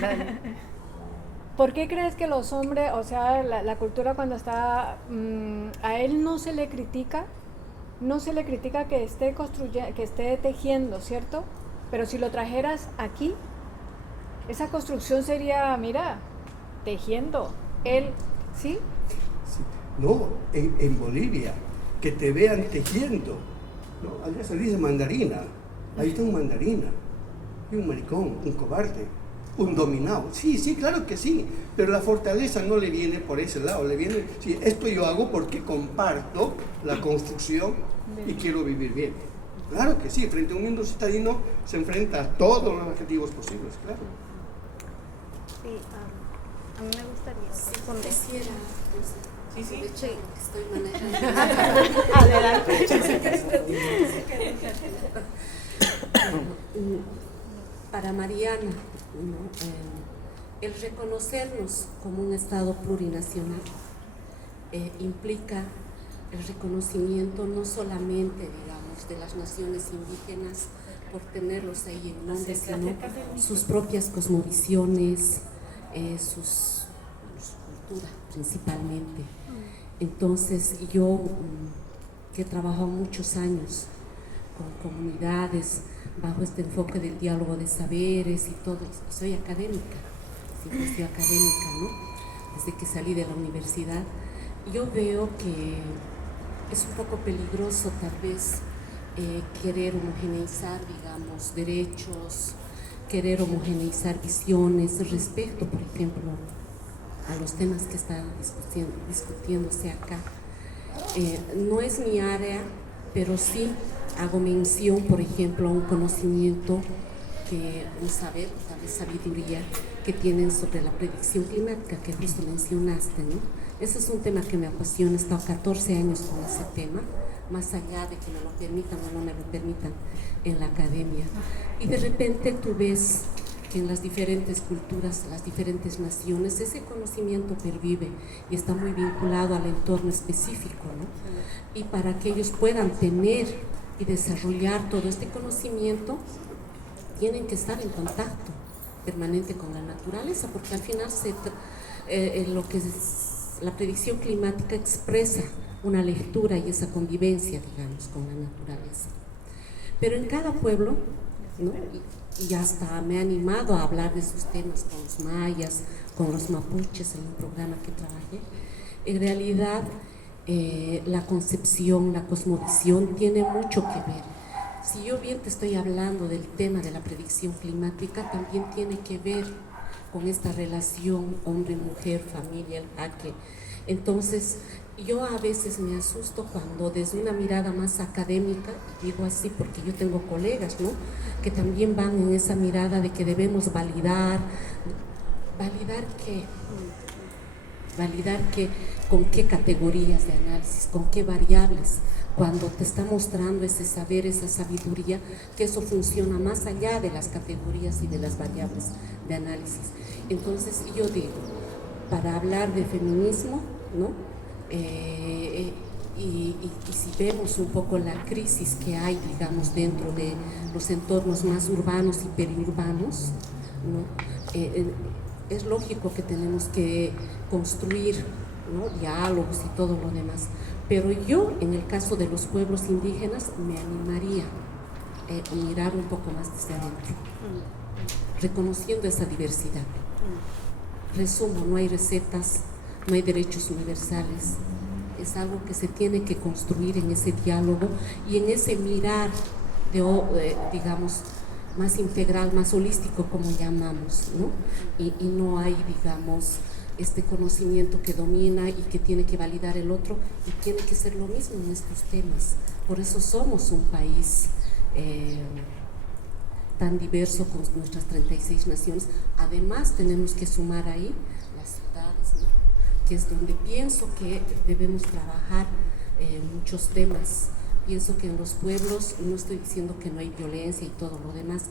Dale. ¿Por qué crees que los hombres, o sea, la cultura cuando está, a él no se le critica que esté construyendo, que esté tejiendo, ¿cierto? Pero si lo trajeras aquí, esa construcción sería, mira, tejiendo, él, ¿sí? Sí. No, en Bolivia, que te vean tejiendo, ¿no? Allá se dice mandarina, ahí está un mandarina, y un maricón, un cobarde, un dominado. Sí, claro que sí, pero la fortaleza no le viene por ese lado, le viene, sí, esto yo hago porque comparto la construcción y quiero vivir bien. Claro que sí, frente a un mundo citadino se enfrenta a todos los objetivos posibles, claro. Sí, a mí me gustaría responder. Sí. De hecho, estoy manejando. Adelante. Para Mariana, ¿no? El reconocernos como un Estado plurinacional implica el reconocimiento no solamente, digamos, de las naciones indígenas por tenerlos ahí en nombre, sino sus propias cosmovisiones, su cultura principalmente. Entonces yo, que he trabajado muchos años con comunidades bajo este enfoque del diálogo de saberes y todo, soy académica, siempre he sido académica, ¿no? Desde que salí de la universidad, yo veo que es un poco peligroso tal vez querer homogeneizar, digamos, derechos, querer homogeneizar visiones respecto, por ejemplo, a los temas que están discutiéndose acá. No es mi área, pero sí hago mención, por ejemplo, a un conocimiento, un saber, tal vez sabiduría, que tienen sobre la predicción climática, que justo mencionaste, ¿no? Ese es un tema que me apasiona, he estado 14 años con ese tema, más allá de que me lo permitan o no me lo permitan en la academia. Y de repente tú ves que en las diferentes culturas, las diferentes naciones, ese conocimiento pervive y está muy vinculado al entorno específico, ¿no? Y para que ellos puedan tener y desarrollar todo este conocimiento, tienen que estar en contacto permanente con la naturaleza, porque al final lo que es la predicción climática expresa una lectura y esa convivencia, digamos, con la naturaleza. Pero en cada pueblo, ¿no? Y hasta me he animado a hablar de esos temas con los mayas, con los mapuches en un programa que trabajé. En realidad, la concepción, la cosmovisión tiene mucho que ver. Si yo bien te estoy hablando del tema de la predicción climática, también tiene que ver con esta relación hombre-mujer, familia, el jaque. Entonces, yo a veces me asusto cuando desde una mirada más académica, digo así porque yo tengo colegas, ¿no?, que también van en esa mirada de que debemos validar qué, con qué categorías de análisis, con qué variables, cuando te está mostrando ese saber, esa sabiduría, que eso funciona más allá de las categorías y de las variables de análisis. Entonces yo digo, para hablar de feminismo, ¿no?, y si vemos un poco la crisis que hay, digamos, dentro de los entornos más urbanos y periurbanos, ¿no?, es lógico que tenemos que construir, ¿no?, diálogos y todo lo demás. Pero yo, en el caso de los pueblos indígenas, me animaría a mirar un poco más desde adentro, reconociendo esa diversidad. Resumo, no hay recetas, no hay derechos universales, es algo que se tiene que construir en ese diálogo y en ese mirar, digamos, más integral, más holístico, como llamamos, ¿no? Y no hay, digamos, este conocimiento que domina y que tiene que validar el otro, y tiene que ser lo mismo en estos temas. Por eso somos un país tan diverso con nuestras 36 naciones. Además tenemos que sumar ahí las ciudades, ¿no?, que es donde pienso que debemos trabajar muchos temas. Pienso que en los pueblos, no estoy diciendo que no hay violencia y todo lo demás,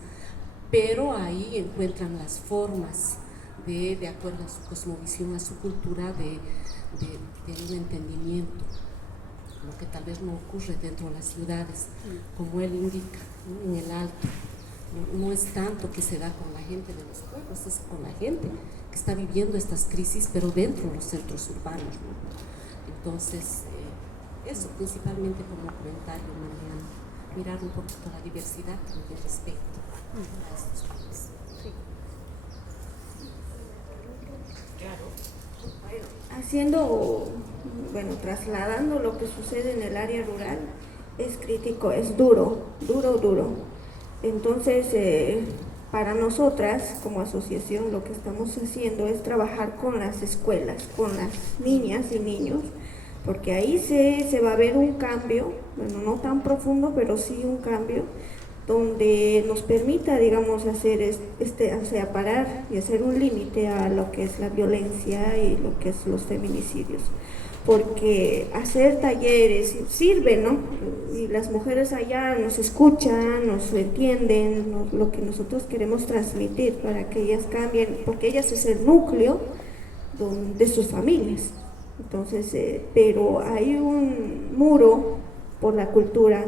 pero ahí encuentran las formas de acuerdo a su cosmovisión, a su cultura, de un entendimiento, lo que tal vez no ocurre dentro de las ciudades, como él indica, ¿no?, en el alto. No es tanto que se da con la gente de los pueblos, es con la gente que está viviendo estas crisis, pero dentro de los centros urbanos, ¿no? Entonces, eso principalmente como comentario, Mariana, mirar un poquito la diversidad también respecto a estos temas. Sí. Claro. Trasladando lo que sucede en el área rural, es crítico, es duro. Entonces, para nosotras como asociación lo que estamos haciendo es trabajar con las escuelas, con las niñas y niños, porque ahí se va a ver un cambio, no tan profundo, pero sí un cambio, donde nos permita, digamos, hacer parar y hacer un límite a lo que es la violencia y lo que es los feminicidios. Porque hacer talleres sirve, ¿no? Y las mujeres allá nos escuchan, nos entienden, lo que nosotros queremos transmitir para que ellas cambien, porque ellas es el núcleo de sus familias. Entonces, pero hay un muro por la cultura,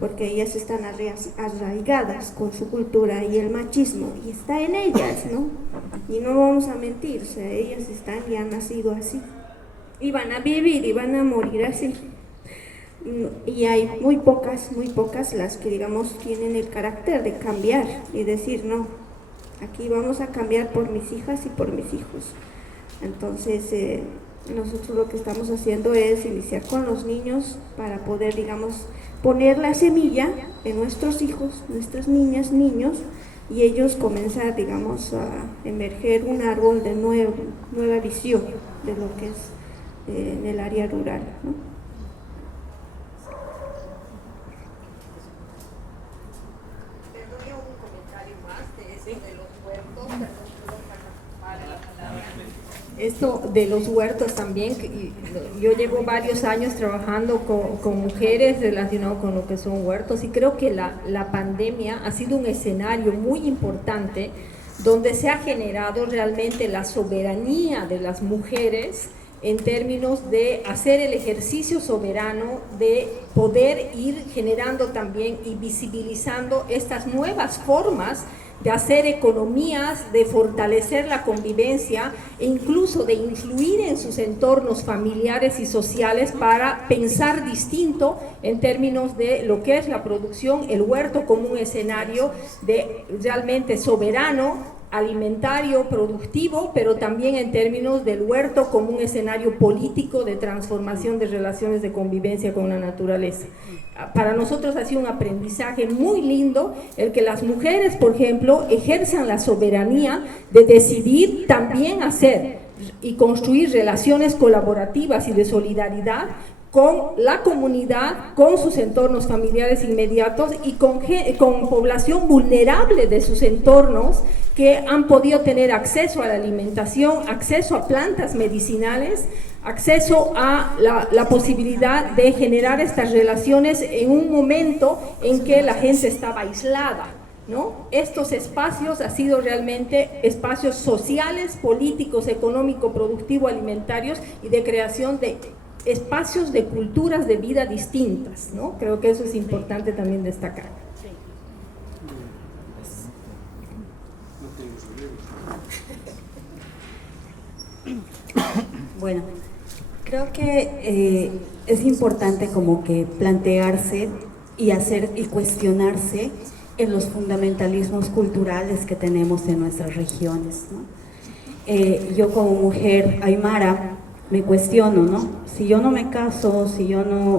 porque ellas están arraigadas con su cultura y el machismo, y está en ellas, ¿no? Y no vamos a mentir, o sea, ellas están y han nacido así, y van a vivir y van a morir así. Y hay muy pocas las que, digamos, tienen el carácter de cambiar y decir, no, aquí vamos a cambiar por mis hijas y por mis hijos. Entonces, nosotros lo que estamos haciendo es iniciar con los niños para poder, digamos, poner la semilla en nuestros hijos, nuestras niñas, niños, y ellos comenzar, digamos, a emerger un árbol de nueva visión de lo que es en el área rural, ¿no? Te doy un comentario más de eso de los huertos. Esto de los huertos también, yo llevo varios años trabajando con mujeres relacionadas con lo que son huertos, y creo que la pandemia ha sido un escenario muy importante donde se ha generado realmente la soberanía de las mujeres en términos de hacer el ejercicio soberano, de poder ir generando también y visibilizando estas nuevas formas de hacer economías, de fortalecer la convivencia e incluso de influir en sus entornos familiares y sociales para pensar distinto en términos de lo que es la producción, el huerto como un escenario de realmente soberano, alimentario, productivo, pero también en términos del huerto como un escenario político de transformación de relaciones de convivencia con la naturaleza. Para nosotros ha sido un aprendizaje muy lindo el que las mujeres, por ejemplo, ejerzan la soberanía de decidir también hacer y construir relaciones colaborativas y de solidaridad con la comunidad, con sus entornos familiares inmediatos y con población vulnerable de sus entornos que han podido tener acceso a la alimentación, acceso a plantas medicinales, acceso a la posibilidad de generar estas relaciones en un momento en que la gente estaba aislada, ¿no? Estos espacios han sido realmente espacios sociales, políticos, económicos, productivos, alimentarios y de creación de espacios de culturas de vida distintas, ¿no? Creo que eso es importante también destacar. Bueno, creo que es importante como que plantearse y cuestionarse en los fundamentalismos culturales que tenemos en nuestras regiones, ¿no? Yo como mujer aymara me cuestiono, ¿no? Si yo no me caso,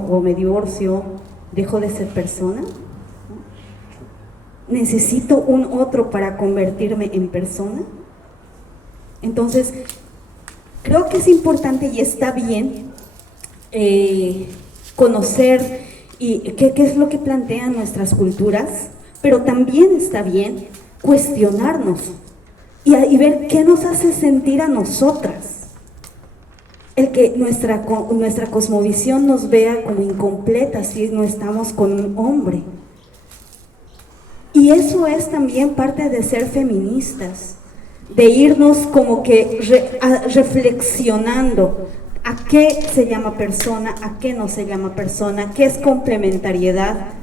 o me divorcio, ¿dejo de ser persona? ¿No? ¿Necesito un otro para convertirme en persona? Entonces, creo que es importante y está bien conocer qué es lo que plantean nuestras culturas, pero también está bien cuestionarnos y ver qué nos hace sentir a nosotras. El que nuestra cosmovisión nos vea como incompleta si no estamos con un hombre. Y eso es también parte de ser feministas, de irnos como que reflexionando a qué se llama persona, a qué no se llama persona, qué es complementariedad.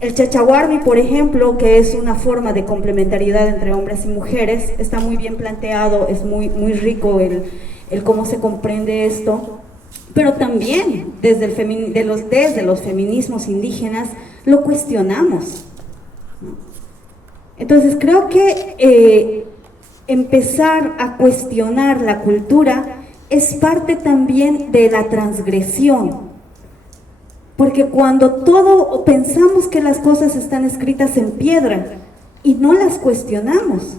El chachahuarmi, por ejemplo, que es una forma de complementariedad entre hombres y mujeres, está muy bien planteado, es muy rico el cómo se comprende esto, pero también desde los feminismos indígenas lo cuestionamos. Entonces creo que empezar a cuestionar la cultura es parte también de la transgresión, porque cuando pensamos que las cosas están escritas en piedra y no las cuestionamos,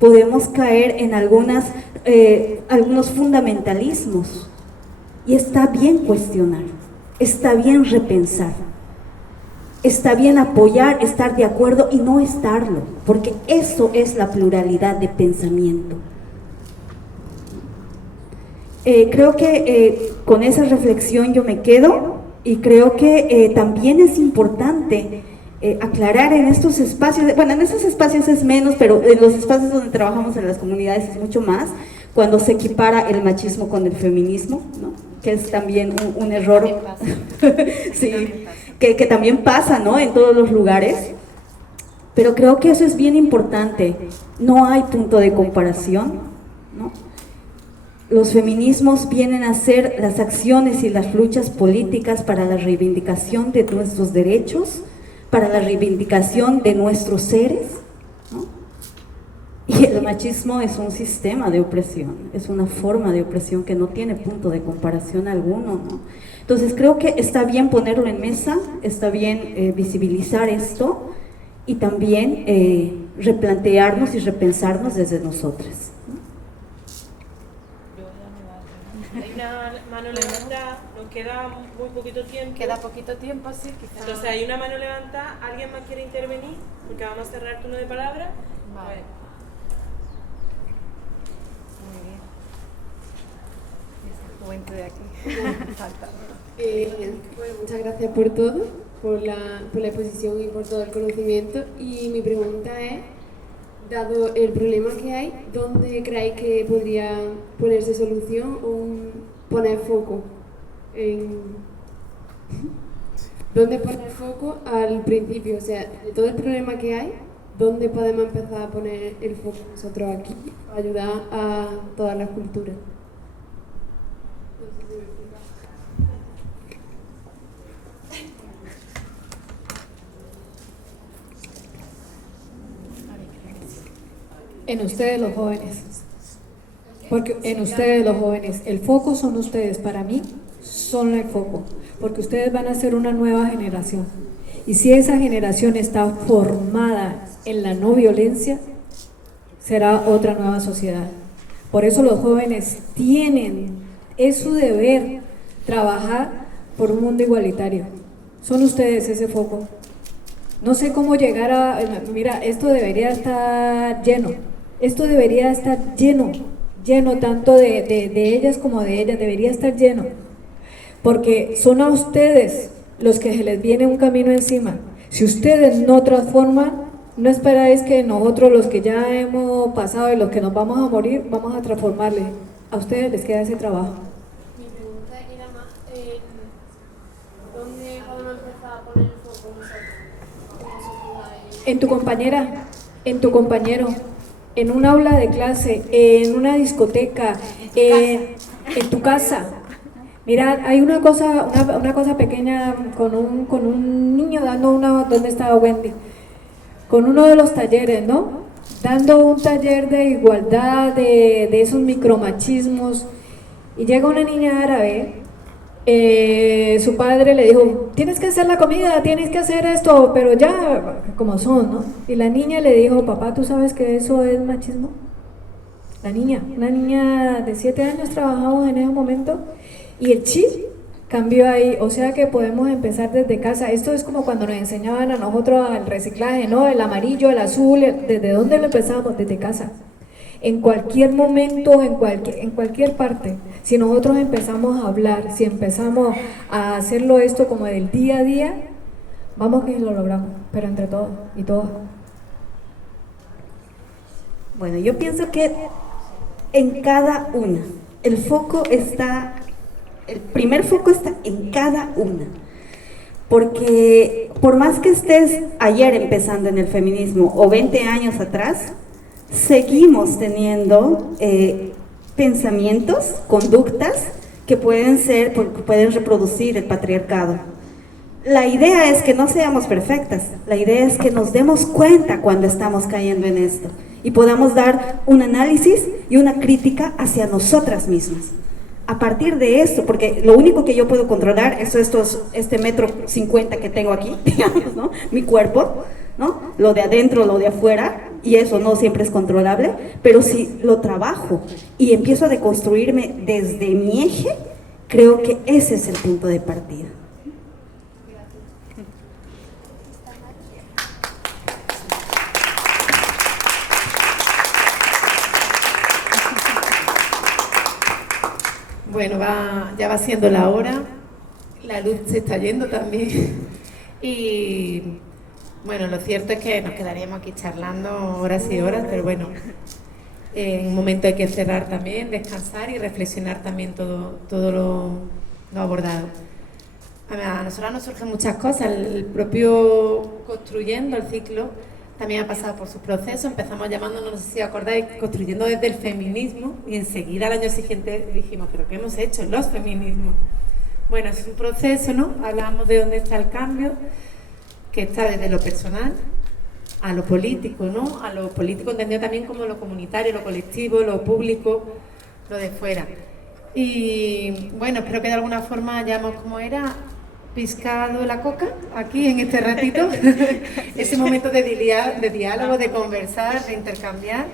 podemos caer en algunos fundamentalismos. Y está bien cuestionar, está bien repensar, está bien apoyar, estar de acuerdo y no estarlo, porque eso es la pluralidad de pensamiento. Creo que con esa reflexión yo me quedo y creo que también es importante aclarar en estos espacios, bueno, en estos espacios es menos, pero en los espacios donde trabajamos en las comunidades es mucho más, cuando se equipara el machismo con el feminismo, ¿no? Que es también un error, sí, que también pasa, ¿no? En todos los lugares, pero creo que eso es bien importante, no hay punto de comparación, ¿no? Los feminismos vienen a ser las acciones y las luchas políticas para la reivindicación de nuestros derechos, para la reivindicación de nuestros seres, ¿no? Y el machismo es un sistema de opresión, es una forma de opresión que no tiene punto de comparación alguno, ¿no? Entonces creo que está bien ponerlo en mesa, está bien visibilizar esto y también replantearnos y repensarnos desde nosotras. Hay una mano levantada, nos queda muy poquito tiempo. Queda poquito tiempo, sí, quizás. Entonces hay una mano levantada, ¿alguien más quiere intervenir? Porque vamos a cerrar el turno de palabras. Vale. Muy bien. Este momento de aquí. Falta. Bueno, muchas gracias por todo, por la exposición y por todo el conocimiento. Y mi pregunta es, dado el problema que hay, ¿dónde creéis que podría ponerse solución o poner foco? ¿Dónde poner foco al principio? O sea, de todo el problema que hay, ¿dónde podemos empezar a poner el foco nosotros aquí para ayudar a todas las culturas? No sé si me explico. En ustedes los jóvenes, porque en ustedes los jóvenes, el foco son ustedes, para mí son el foco, porque ustedes van a ser una nueva generación, y si esa generación está formada en la no violencia, será otra nueva sociedad. Por eso los jóvenes es su deber trabajar por un mundo igualitario. Son ustedes ese foco. No sé cómo llegar mira, esto debería estar lleno. Esto debería estar lleno tanto de ellas como de ellas, debería estar lleno, porque son a ustedes los que se les viene un camino encima. Si ustedes no transforman, no esperáis que nosotros, los que ya hemos pasado y los que nos vamos a morir, vamos a transformarles. A ustedes les queda ese trabajo. Mi pregunta era más, ¿dónde podemos empezar a poner el foco nosotros como sociedad? En tu compañera, en tu compañero, en un aula de clase, en una discoteca, en tu casa. Mirad, hay una cosa pequeña con un niño dando ¿dónde estaba Wendy? Con uno de los talleres, ¿no? Dando un taller de igualdad, de esos micromachismos. Y llega una niña árabe, su padre le dijo, tienes que hacer la comida, tienes que hacer esto, pero ya, como son, ¿no? Y la niña le dijo, papá, ¿tú sabes que eso es machismo? La niña, una niña de 7 años trabajamos en ese momento, y el chip cambió ahí. O sea que podemos empezar desde casa. Esto es como cuando nos enseñaban a nosotros el reciclaje, ¿no? El amarillo, el azul, ¿desde dónde lo empezamos? Desde casa. En cualquier momento, en cualquier parte, si nosotros empezamos a hablar, si empezamos a hacerlo esto como del día a día, vamos que lo logramos, pero entre todos y todas. Bueno, yo pienso que en cada una, el primer foco está en cada una, porque por más que estés ayer empezando en el feminismo o 20 años atrás, seguimos teniendo pensamientos, conductas que pueden reproducir el patriarcado. La idea es que no seamos perfectas, la idea es que nos demos cuenta cuando estamos cayendo en esto y podamos dar un análisis y una crítica hacia nosotras mismas. A partir de esto, porque lo único que yo puedo controlar es este 1,50 m que tengo aquí, digamos, ¿no? Mi cuerpo, ¿no? Lo de adentro, lo de afuera, y eso no siempre es controlable, pero si lo trabajo y empiezo a deconstruirme desde mi eje, creo que ese es el punto de partida. Bueno, ya va siendo la hora, la luz se está yendo también y bueno, lo cierto es que nos quedaríamos aquí charlando horas y horas, pero bueno, en un momento hay que cerrar también, descansar y reflexionar también todo lo abordado. A nosotros nos surgen muchas cosas, el propio construyendo el ciclo también ha pasado por sus procesos. Empezamos llamándonos, no sé si acordáis, construyendo desde el feminismo, y enseguida al año siguiente dijimos, ¿pero qué hemos hecho? Los feminismos. Bueno, es un proceso, ¿no? Hablamos de dónde está el cambio, que está desde lo personal a lo político, ¿no? A lo político entendido también como lo comunitario, lo colectivo, lo público, lo de fuera. Y bueno, espero que de alguna forma hayamos, como era, piscado la coca aquí en este ratito, ese momento de diálogo, de conversar, de intercambiar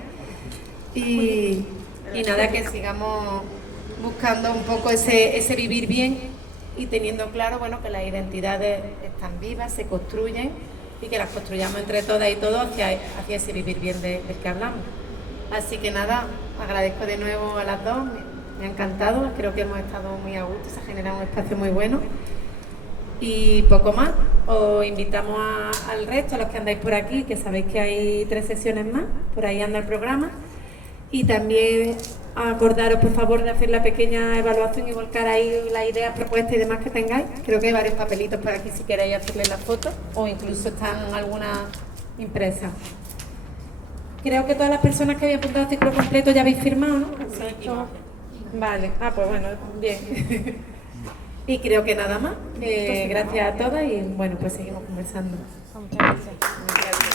y nada, que sigamos buscando un poco ese vivir bien y teniendo claro, bueno, que las identidades están vivas, se construyen y que las construyamos entre todas y todos hacia ese vivir bien del que hablamos. Así que nada, agradezco de nuevo a las dos, me ha encantado, creo que hemos estado muy a gusto, se ha generado un espacio muy bueno. Y poco más, os invitamos al resto, a los que andáis por aquí, que sabéis que hay 3 sesiones más, por ahí anda el programa, y también acordaros por favor de hacer la pequeña evaluación y volcar ahí las ideas, propuestas y demás que tengáis. Creo que hay varios papelitos por aquí si queréis hacerle las fotos, o incluso están algunas impresas. creo que todas las personas que habían apuntado al ciclo completo ya habéis firmado, ¿no? Vale, pues bueno, bien. Y creo que nada más. Gracias a todas y bueno, pues seguimos conversando. Muchas gracias.